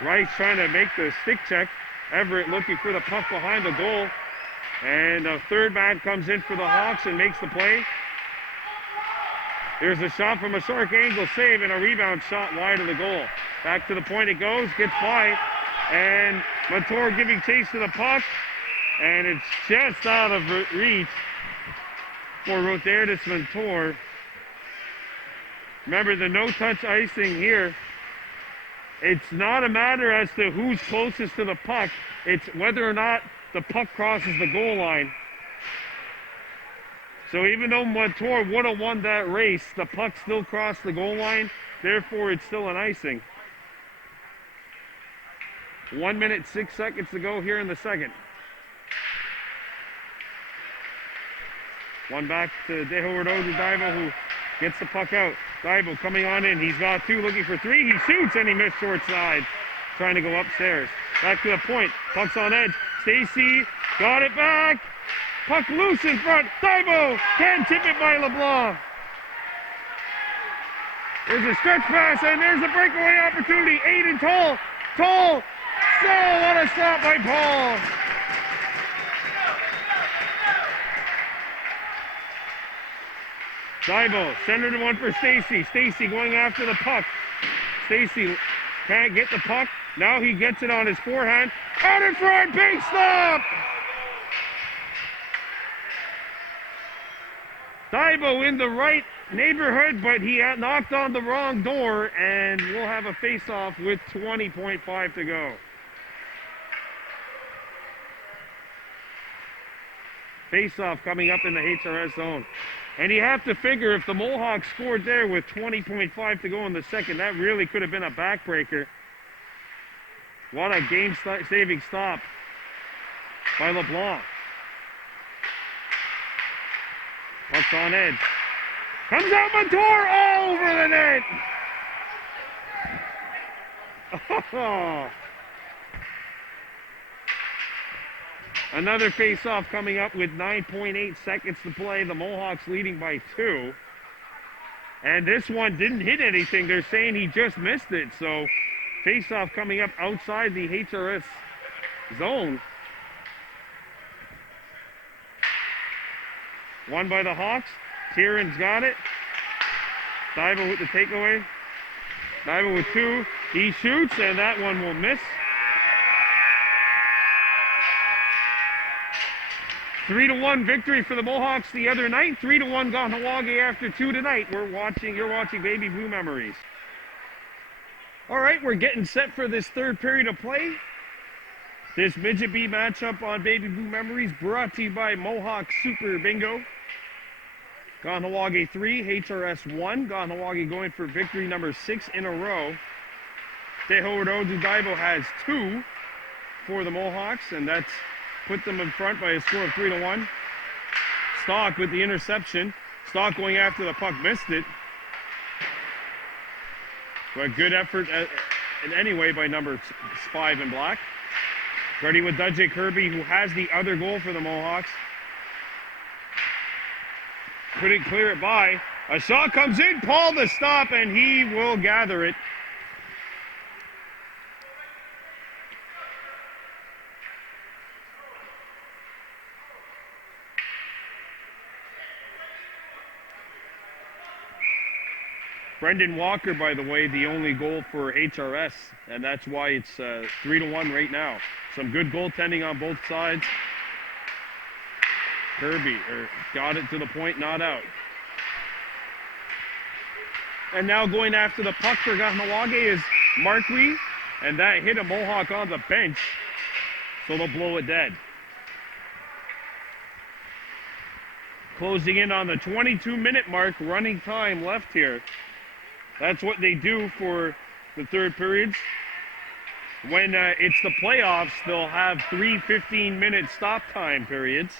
Rice trying to make the stick check. Everett looking for the puck behind the goal. And a third man comes in for the Hawks and makes the play. There's a shot from a short angle save and a rebound shot wide of the goal. Back to the point it goes, gets by, and Montour giving chase to the puck, and it's just out of reach for Rodertis Montour. Remember the no-touch icing here. It's not a matter as to who's closest to the puck. It's whether or not the puck crosses the goal line. So even though Montour would have won that race, the puck still crossed the goal line. Therefore, it's still an icing. 1 minute, 6 seconds to go here in the second. One back to Dehoredo to Daibo, who gets the puck out. Daibo coming on in. He's got two, looking for three. He shoots, and he missed short side. Trying to go upstairs. Back to the point. Puck's on edge. Stacy got it back. Puck loose in front. Daibo can't tip it by LeBlanc. There's a stretch pass, and there's a breakaway opportunity. Aiden Toll. Toll. So what a stop by Paul. Daibo centered one for Stacy. Stacy going after the puck. Stacy can't get the puck. Now he gets it on his forehand. Out in front, big stop! Daibo in the right neighborhood, but he had knocked on the wrong door, and we'll have a face-off with 20.5 to go. Face-off coming up in the HRS zone. And you have to figure if the Mohawks scored there with 20.5 to go in the second, that really could have been a backbreaker. What a game-saving stop by LeBlanc. Puck's on edge. Comes out Montour over the net. Oh. Another face-off coming up with 9.8 seconds to play. The Mohawks leading by 2. And this one didn't hit anything. They're saying he just missed it. So face-off coming up outside the HRS zone. Won by the Hawks. Tieran's got it. Daibo with the takeaway. Daibo with 2. He shoots, and that one will miss. 3-1 victory for the Mohawks the other night. 3-1 Kahnawake after 2 tonight. You're watching Baby Blue Memories. All right, we're getting set for this third period of play. This Midget B matchup on Baby Blue Memories brought to you by Mohawk Super Bingo. Kahnawake 3, HRS 1. Kahnawake going for victory number 6 in a row. Tehoredo Daibo has 2 for the Mohawks, and that's put them in front by a score of 3-1. Stock with the interception. Stock going after the puck, missed it. But good effort in any way by number 5 in black. Ready with Dudjay Kirby, who has the other goal for the Mohawks. Couldn't clear it by. A shot comes in, Paul the stop, and he will gather it. Brendan Walker, by the way, the only goal for HRS, and that's why it's 3-1 right now. Some good goaltending on both sides. Kirby got it to the point, not out. And now going after the puck for Kahnawake is Markwe, and that hit a Mohawk on the bench, so they'll blow it dead. Closing in on the 22-minute mark, running time left here. That's what they do for the third periods. When it's the playoffs, they'll have 3 15-minute stop time periods.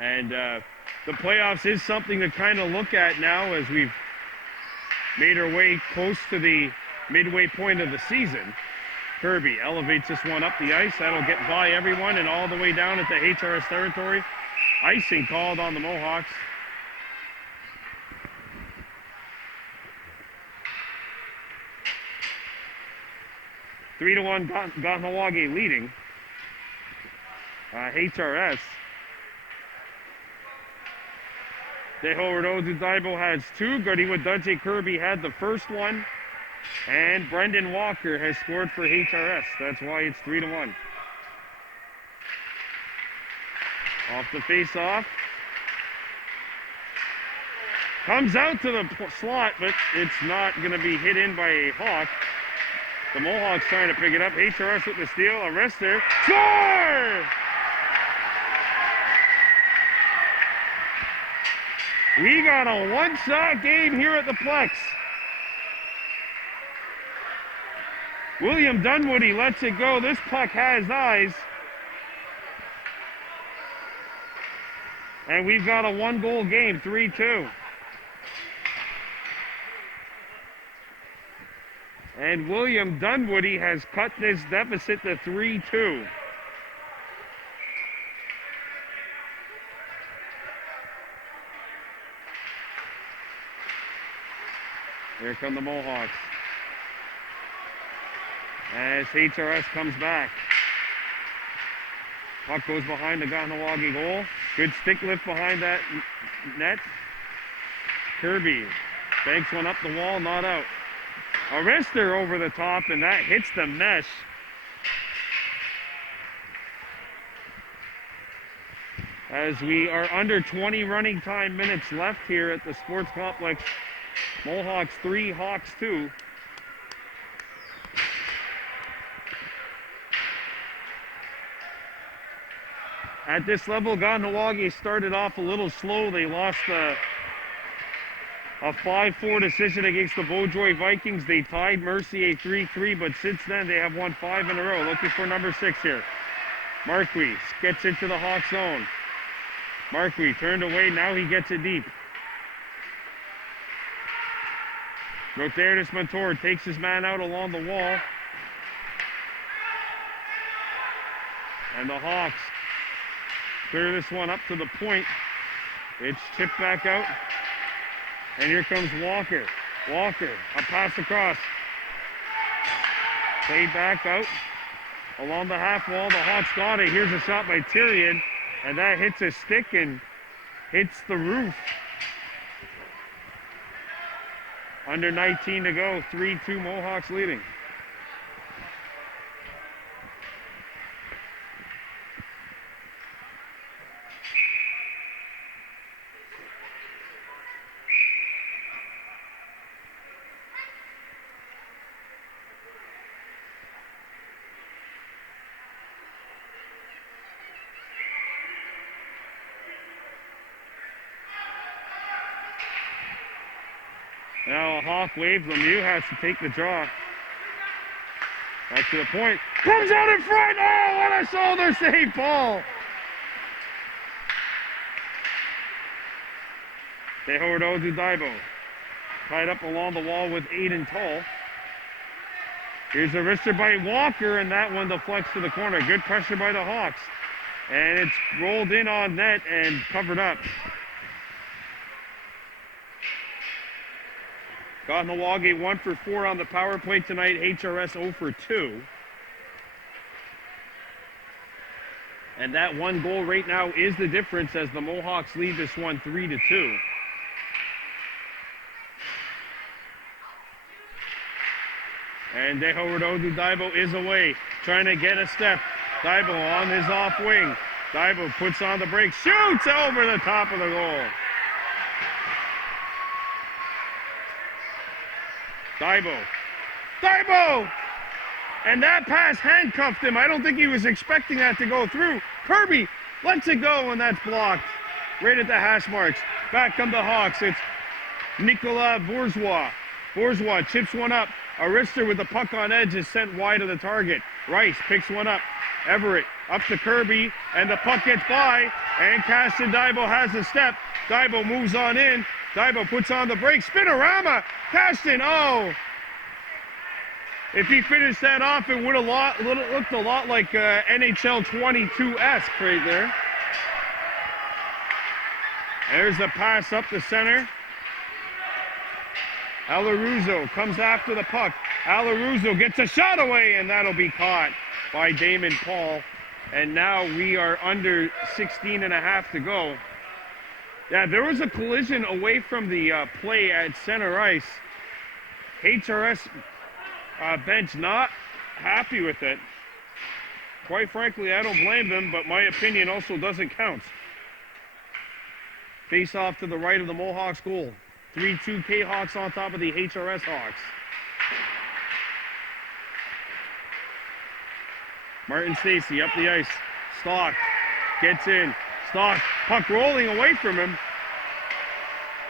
And the playoffs is something to kind of look at now as we've made our way close to the midway point of the season. Kirby elevates this one up the ice. That'll get by everyone and all the way down at the HRS territory. Icing called on the Mohawks. Three to 1 Kahnawake leading. HRS. Deho Daibo has 2. Godiwa Dudje Kirby had the first one. And Brendan Walker has scored for HRS. That's why it's 3 to 1. Off the face-off. Comes out to the slot, but it's not going to be hit in by a Hawk. The Mohawks trying to pick it up. HRS with the steal. Arrest there. Score! We got a one-shot game here at the Plex. William Dunwoody lets it go. This puck has eyes. And we've got a one-goal game, 3-2. And William Dunwoody has cut this deficit to 3-2. Here come the Mohawks. As HRS comes back. Puck goes behind the Kahnawake goal. Good stick lift behind that net. Kirby banks one up the wall, not out. Arrester over the top, and that hits the mesh. As we are under 20 running time minutes left here at the sports complex. Mohawks 3, Hawks 2. At this level, Kahnawake started off a little slow. They lost a 5-4 decision against the Beaujoy Vikings. They tied Mercier 3-3, but since then they have won 5 in a row. Looking for number 6 here. Markwe gets into the Hawk zone. Markwe turned away, now he gets it deep. Rotertus Montour takes his man out along the wall. And the Hawks clear this one up to the point. It's chipped back out. And here comes Walker. Walker, a pass across. Played back out along the half wall. The Hawks got it. Here's a shot by Tyrion. And that hits a stick and hits the roof. Under 19 to go. 3-2 Mohawks leading. Now a Hawk wave. Lemieux has to take the draw. Back to the point. Comes out in front. Oh, what a shoulder save ball. Tehodo Dudaibo. Tied up along the wall with Aiden Tull. Here's a wrister by Walker, and that one deflects to the corner. Good pressure by the Hawks. And it's rolled in on net and covered up. Kahnawake 1 for 4 on the power play tonight. HRS 0 for 2. And that one goal right now is the difference as the Mohawks lead this one 3-2. And Dehoradodu Daibo is away, trying to get a step. Daibo on his off wing. Daibo puts on the brakes, shoots over the top of the goal. Daibo! And that pass handcuffed him. I don't think he was expecting that to go through. Kirby lets it go, and that's blocked right at the hash marks. Back come the Hawks. It's Nicolas Bourgeois. Bourgeois chips one up. Arister with the puck on edge is sent wide of the target. Rice picks one up. Everett up to Kirby, and the puck gets by, and Caston Daibo has a step. Daibo moves on in. Daibo puts on the brakes. Spinorama! Caston, oh! If he finished that off, it would have looked a lot like NHL 22-esque right there. There's a pass up the center. Alaruzo comes after the puck. Alaruzo gets a shot away, and that'll be caught by Damon Paul. And now we are under 16 and a half to go. Yeah, there was a collision away from the play at center ice. HRS bench not happy with it. Quite frankly, I don't blame them, but my opinion also doesn't count. Face off to the right of the Mohawks goal. 3-2 K-Hawks on top of the HRS Hawks. Martin Stacy up the ice. Stock gets in. Stock, puck rolling away from him.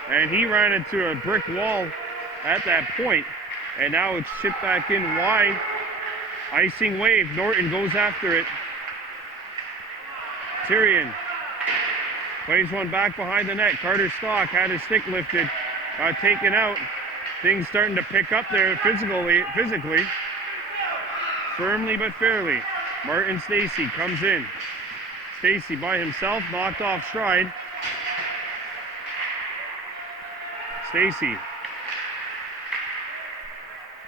And he ran into a brick wall at that point. And now it's chipped back in wide. Icing wave. Norton goes after it. Tyrion plays one back behind the net. Carter Stock had his stick lifted. Taken out. Things starting to pick up there physically. Firmly but fairly. Martin Stacy comes in. Stacy by himself, knocked off stride. Stacy.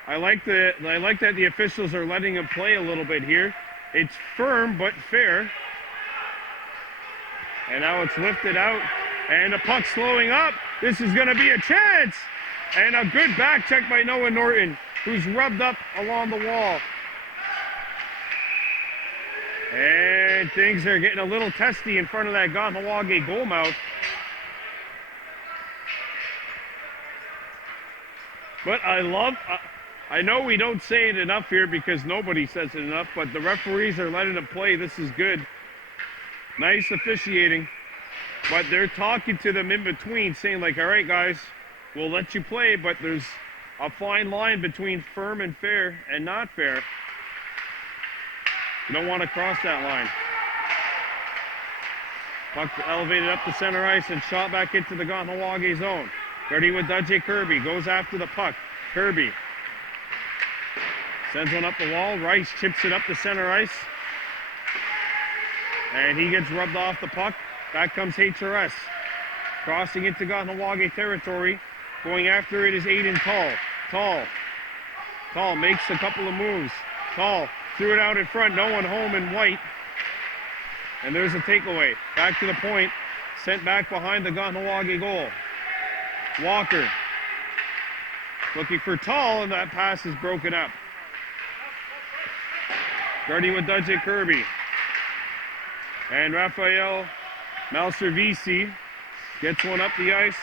I like that the officials are letting him play a little bit here. It's firm but fair. And now it's lifted out. And the puck slowing up. This is going to be a chance. And a good back check by Noah Norton, who's rubbed up along the wall. And things are getting a little testy in front of that Kahnawake goal mouth. But I know we don't say it enough here because nobody says it enough, but the referees are letting them play. This is good. Nice officiating. But they're talking to them in between, saying like, all right, guys, we'll let you play, but there's a fine line between firm and fair and not fair. You don't want to cross that line. Puck elevated up the center ice and shot back into the Kahnawake zone. Ready with Dudjay Kirby, goes after the puck. Kirby sends one up the wall. Rice chips it up the center ice. And he gets rubbed off the puck. Back comes HRS. Crossing into Kahnawake territory. Going after it is Aiden Tall. Tall makes a couple of moves. Tall threw it out in front. No one home in white. And there's a takeaway. Back to the point. Sent back behind the Kahnawake goal. Walker looking for Tall, and that pass is broken up. Guarding with Dudjay Kirby. And Rafael Malservisi gets one up the ice.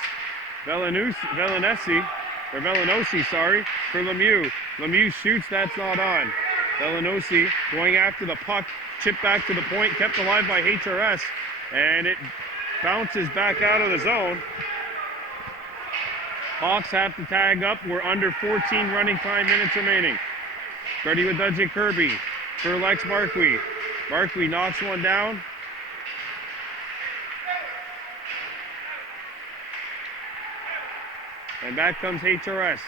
Velenosi for Lemieux. Lemieux shoots, that's not on. Velenosi going after the puck. Chipped back to the point, kept alive by HRS. And it bounces back out of the zone. Hawks have to tag up. We're under 14 running time minutes remaining. Ready with Dudjay Kirby for Lex Marquis. Marquis knocks one down. And back comes HRS.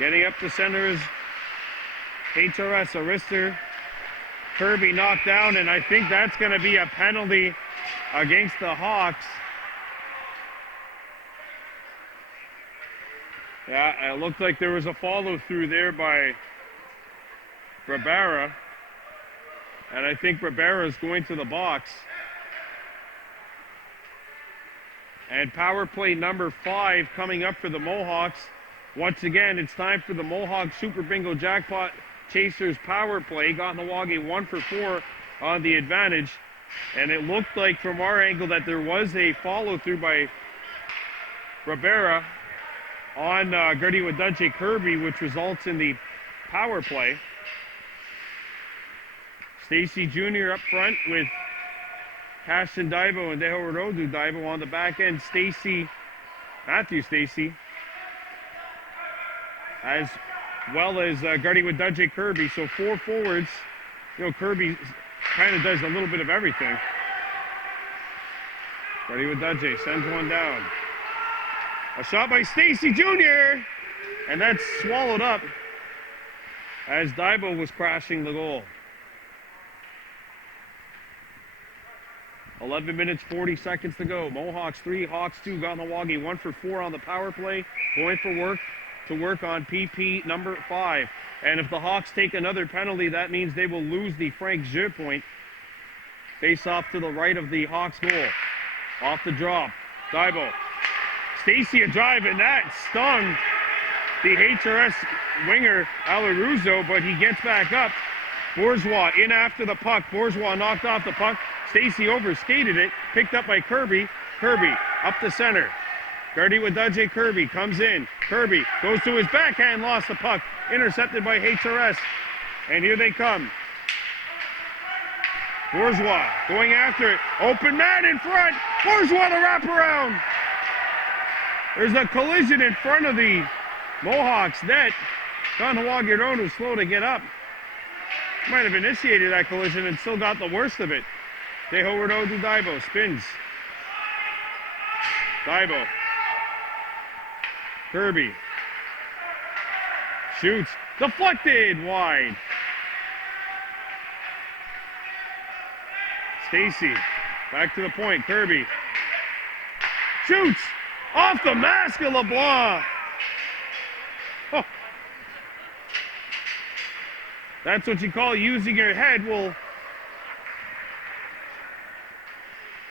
Getting up the center is HRS. Arister. Kirby knocked down, and I think that's going to be a penalty against the Hawks. Yeah, it looked like there was a follow-through there by Barbera. And I think Barbera is going to the box. And power play number 5 coming up for the Mohawks Once again, it's time for the Mohawk Super Bingo Jackpot Chasers power play. Kahnawake 1 for 4 on the advantage. And it looked like from our angle that there was a follow-through by Rivera on Gertie Wadunche Kirby, which results in the power play. Stacy Jr. up front with Caston Daibo and Deho Rodu Daibo on the back end. Matthew Stacy, as well as Gertie Wadunche Kirby. So 4 forwards. You know, Kirby kind of does a little bit of everything. Gertie Wadunche sends one down. A shot by Stacy Jr. And that's swallowed up as Daibo was crashing the goal. 11 minutes, 40 seconds to go. Mohawks 3, Hawks 2. Kahnawake 1 for 4 on the power play. Going for work to work on PP number 5. And if the Hawks take another penalty, that means they will lose the Frank Jeu point. Face off to the right of the Hawks goal. Off the drop. Daibo. Stacy a drive, and that stung the HRS winger, Alaruzo, but he gets back up. Bourgeois in after the puck. Bourgeois knocked off the puck. Stacy overskated it. Picked up by Kirby. Kirby up the center. Gertie Wadunche Kirby comes in. Kirby goes to his backhand, lost the puck. Intercepted by HRS. And here they come. Bourgeois going after it. Open man in front. Bourgeois the wraparound. There's a collision in front of the Mohawks net. Kahnawake Rono slow to get up. Might have initiated that collision and still got the worst of it. Deho Rono Daibo spins. Daibo. Kirby. Shoots. Deflected wide. Stacy. Back to the point. Kirby. Shoots. Off the mask of LeBlanc. Oh. That's what you call using your head. Well,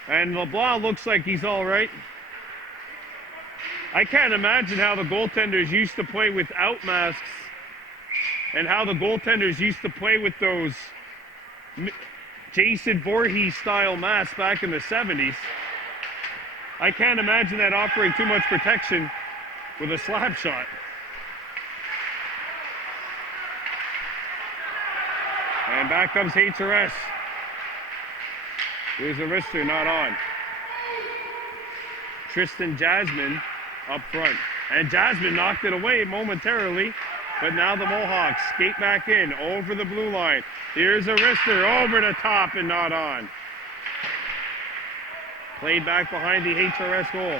and LeBlanc looks like he's all right. I can't imagine how the goaltenders used to play without masks and how the goaltenders used to play with those Jason Voorhees style masks back in the 70s. I can't imagine that offering too much protection with a slap shot. And back comes HRS. Here's a wrister, not on. Tristan Jasmine up front. And Jasmine knocked it away momentarily, but now the Mohawks skate back in over the blue line. Here's a wrister over the top and not on. Played back behind the HRS goal.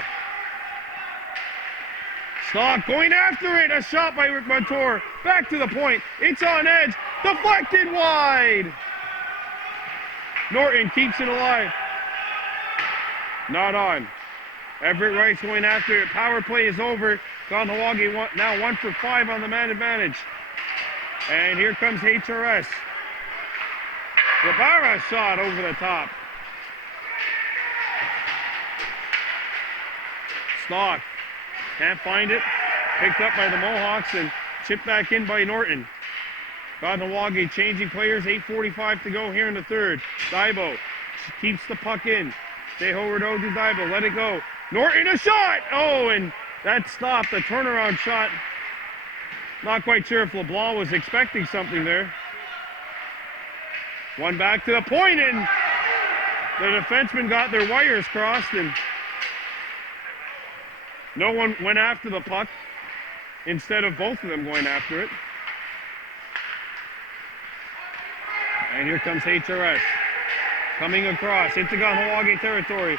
Stock going after it. A shot by Montour. Back to the point. It's on edge. Deflected wide. Norton keeps it alive. Not on. Everett Wright's going after it. Power play is over. Kahnawake now 1 for 5 on the man advantage. And here comes HRS. Rivera shot over the top. Stock can't find it. Picked up by the Mohawks and chipped back in by Norton. Kahnawake changing players. 8:45 to go here in the third. Daibo keeps the puck in. Deho Rono Daibo. Let it go. Norton a shot. Oh, and that stopped. A turnaround shot. Not quite sure if LeBlanc was expecting something there. One back to the point, and the defensemen got their wires crossed, and no one went after the puck instead of both of them going after it. And here comes HRS. Coming across into Kahnawake territory.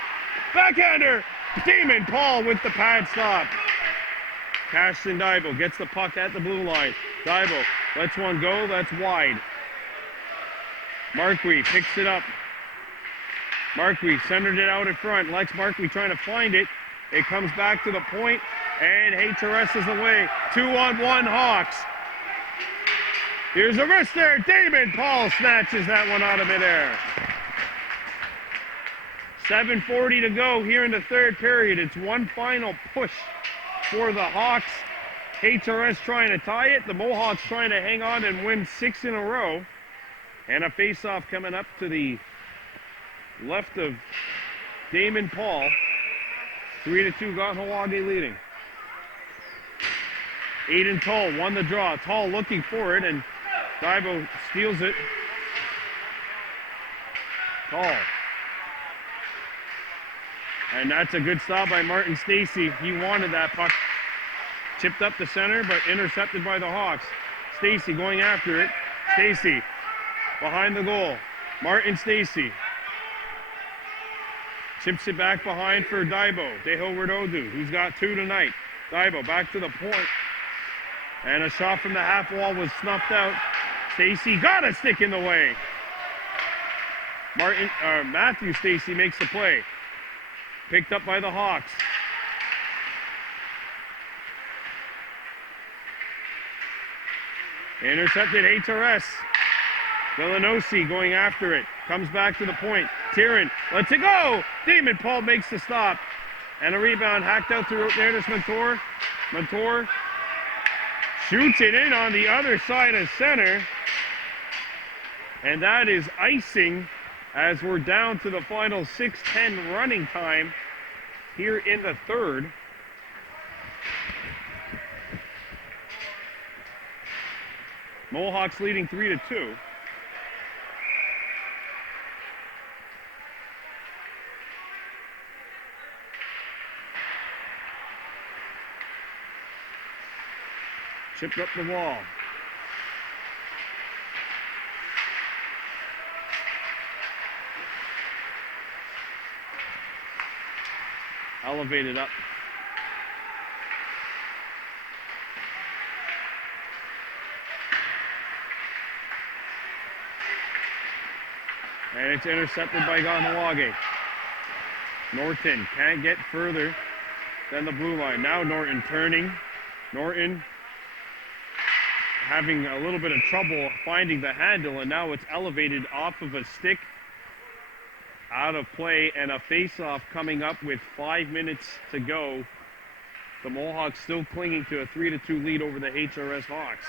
Backhander! Damon Paul with the pad stop. Caston Daibo gets the puck at the blue line. Daibo lets one go, that's wide. Marquis picks it up. Marquis centered it out in front. Lex Marquis trying to find it. It comes back to the point, and HRS is away. 2-on-1 Hawks. Here's a wrist there. Damon Paul snatches that one out of midair. 7:40 to go here in the third period. It's one final push for the Hawks HRS trying to tie it. The Mohawks trying to hang on and win 6 in a row. And a face-off coming up to the left of Damon Paul. 3-2, Kahnawake leading. Aiden Tull won the draw. Tull looking for it, and Dibo steals it. Tull. And that's a good stop by Martin Stacy. He wanted that puck. Chipped up the center, but intercepted by the Hawks. Stacy going after it. Stacy behind the goal. Martin Stacy. Chips it back behind for Dibo. Dehilward Odu, who's got 2 tonight. Dibo back to the point. And a shot from the half wall was snuffed out. Stacy got a stick in the way. Matthew Stacy makes the play. Picked up by the Hawks. Intercepted HRS. Villanosi going after it. Comes back to the point. Tieran lets it go. Damon Paul makes the stop. And a rebound hacked out through there to Montour. Montour shoots it in on the other side of center. And that is icing as we're down to the final 6:10 running time here in the third. Mohawks leading 3-2. Chipped up the wall. Elevated up. And it's intercepted by Kahnawake. Norton can't get further than the blue line. Now Norton turning. Norton having a little bit of trouble finding the handle, and now it's elevated off of a stick. Out of play, and a face-off coming up with 5 minutes to go. The Mohawks still clinging to a 3-2 lead over the HRS Hawks.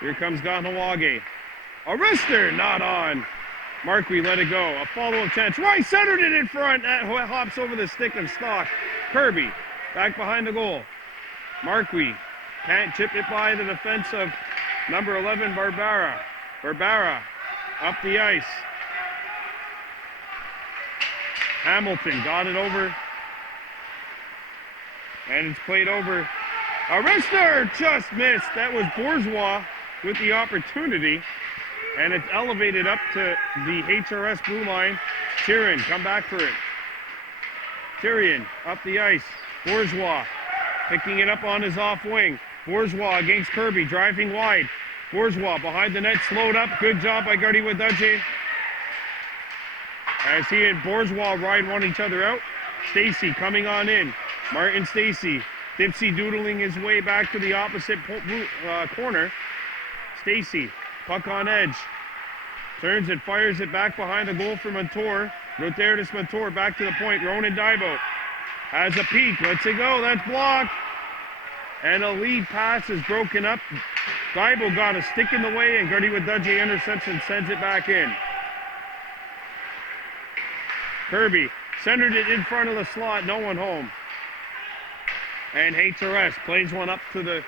Here comes Kahnawake. A wrister, not on. Marquis let it go. A follow-up chance. Right centered it in front. That hops over the stick and stock. Kirby back behind the goal. Marquis can't chip it by the defense of number 11, Barbara. Barbara up the ice. Hamilton got it over. And it's played over. A wrister just missed. That was Bourgeois with the opportunity. And it's elevated up to the HRS blue line. Tyrion, come back for it. Tyrion up the ice. Bourgeois picking it up on his off wing. Bourgeois against Kirby, driving wide. Bourgeois behind the net, slowed up. Good job by Gardy Wadaje. As he and Bourgeois ride one each other out. Stacy coming on in. Martin Stacy, dipsy doodling his way back to the opposite corner. Stacy, puck on edge. Turns and fires it back behind the goal for Montour. Rotertus Montour back to the point. Ronan Dibo has a peek. Lets it go. That's blocked. And a lead pass is broken up. Dibo got a stick in the way, and Gardy Wadaje intercepts and sends it back in. Kirby centered it in front of the slot. No one home. And HRS plays one up to the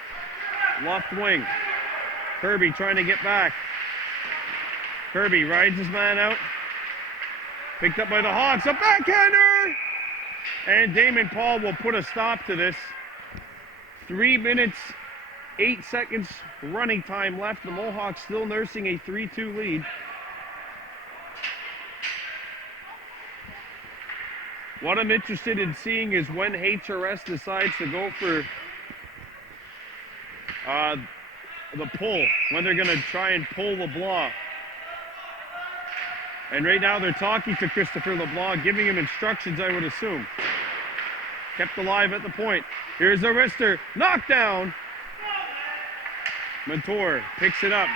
left wing. Kirby trying to get back. Kirby rides his man out. Picked up by the Hawks. A backhander! And Damon Paul will put a stop to this. 3 minutes, 8 seconds running time left. The Mohawks still nursing a 3-2 lead. What I'm interested in seeing is when HRS decides to go for the pull, when they're going to try and pull LeBlanc. And right now they're talking to Christopher LeBlanc, giving him instructions, I would assume. Kept alive at the point. Here's a wrister. Knockdown. Montour picks it up.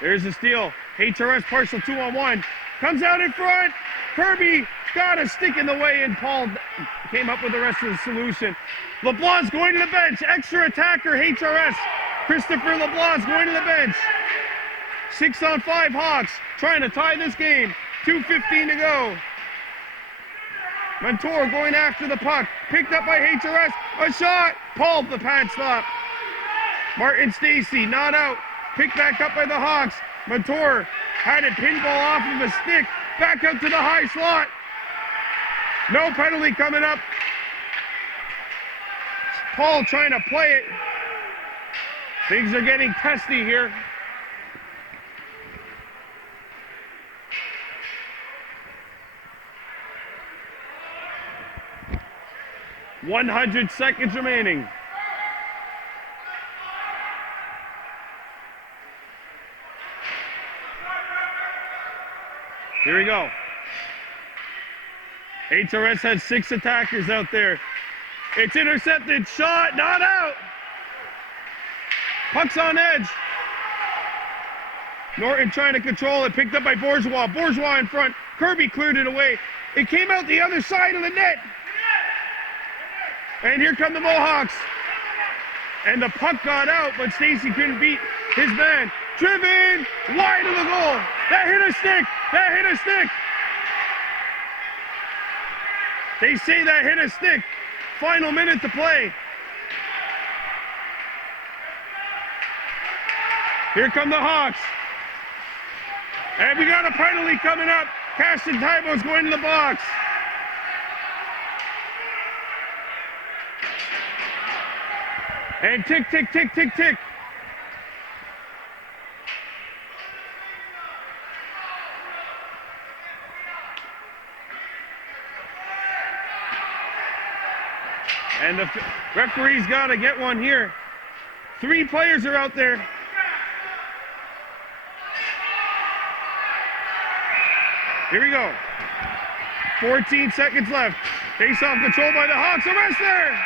There's the steal. HRS partial 2-on-1. Comes out in front. Kirby got a stick in the way, and Paul came up with the rest of the solution. LeBlanc's going to the bench. Extra attacker, HRS. Christopher LeBlanc's going to the bench. 6-on-5 Hawks trying to tie this game. 2:15 to go. Montour going after the puck. Picked up by HRS. A shot. Paul, the pad stop. Martin Stacy not out. Picked back up by the Hawks. Montour had it pinball off of a stick. Back up to the high slot. No penalty coming up. Paul trying to play it. Things are getting testy here. .100 seconds remaining. Here we go. HRS has 6 attackers out there. It's intercepted. Shot, not out. Puck's on edge. Norton trying to control it. Picked up by Bourgeois. Bourgeois in front. Kirby cleared it away. It came out the other side of the net. And here come the Mohawks. And the puck got out, but Stacy couldn't beat his man. Driven wide of the goal. That hit a stick. That hit a stick. They say that hit a stick. Final minute to play. Here come the Hawks. And we got a penalty coming up. Caston Tybo's going to the box. And tick, tick, tick, tick, tick. And the referee's got to get one here. 3 players are out there. Here we go. 14 seconds left. Face-off control by the Hawks. Arrest there!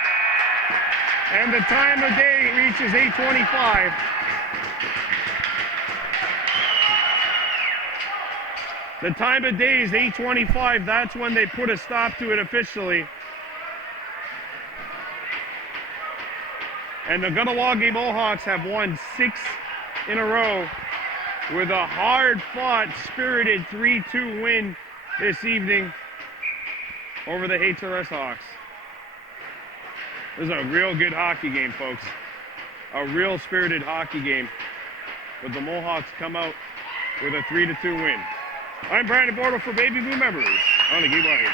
And the time of day reaches 8:25. The time of day is 8:25. That's when they put a stop to it officially. And the Kahnawake Mohawks have won 6 in a row with a hard-fought, spirited 3-2 win this evening over the HRS Hawks. This is a real good hockey game, folks. A real spirited hockey game. But the Mohawks come out with a 3-2 win. I'm Brandon Bordeaux for Baby Blue Memories on the Kahnawake.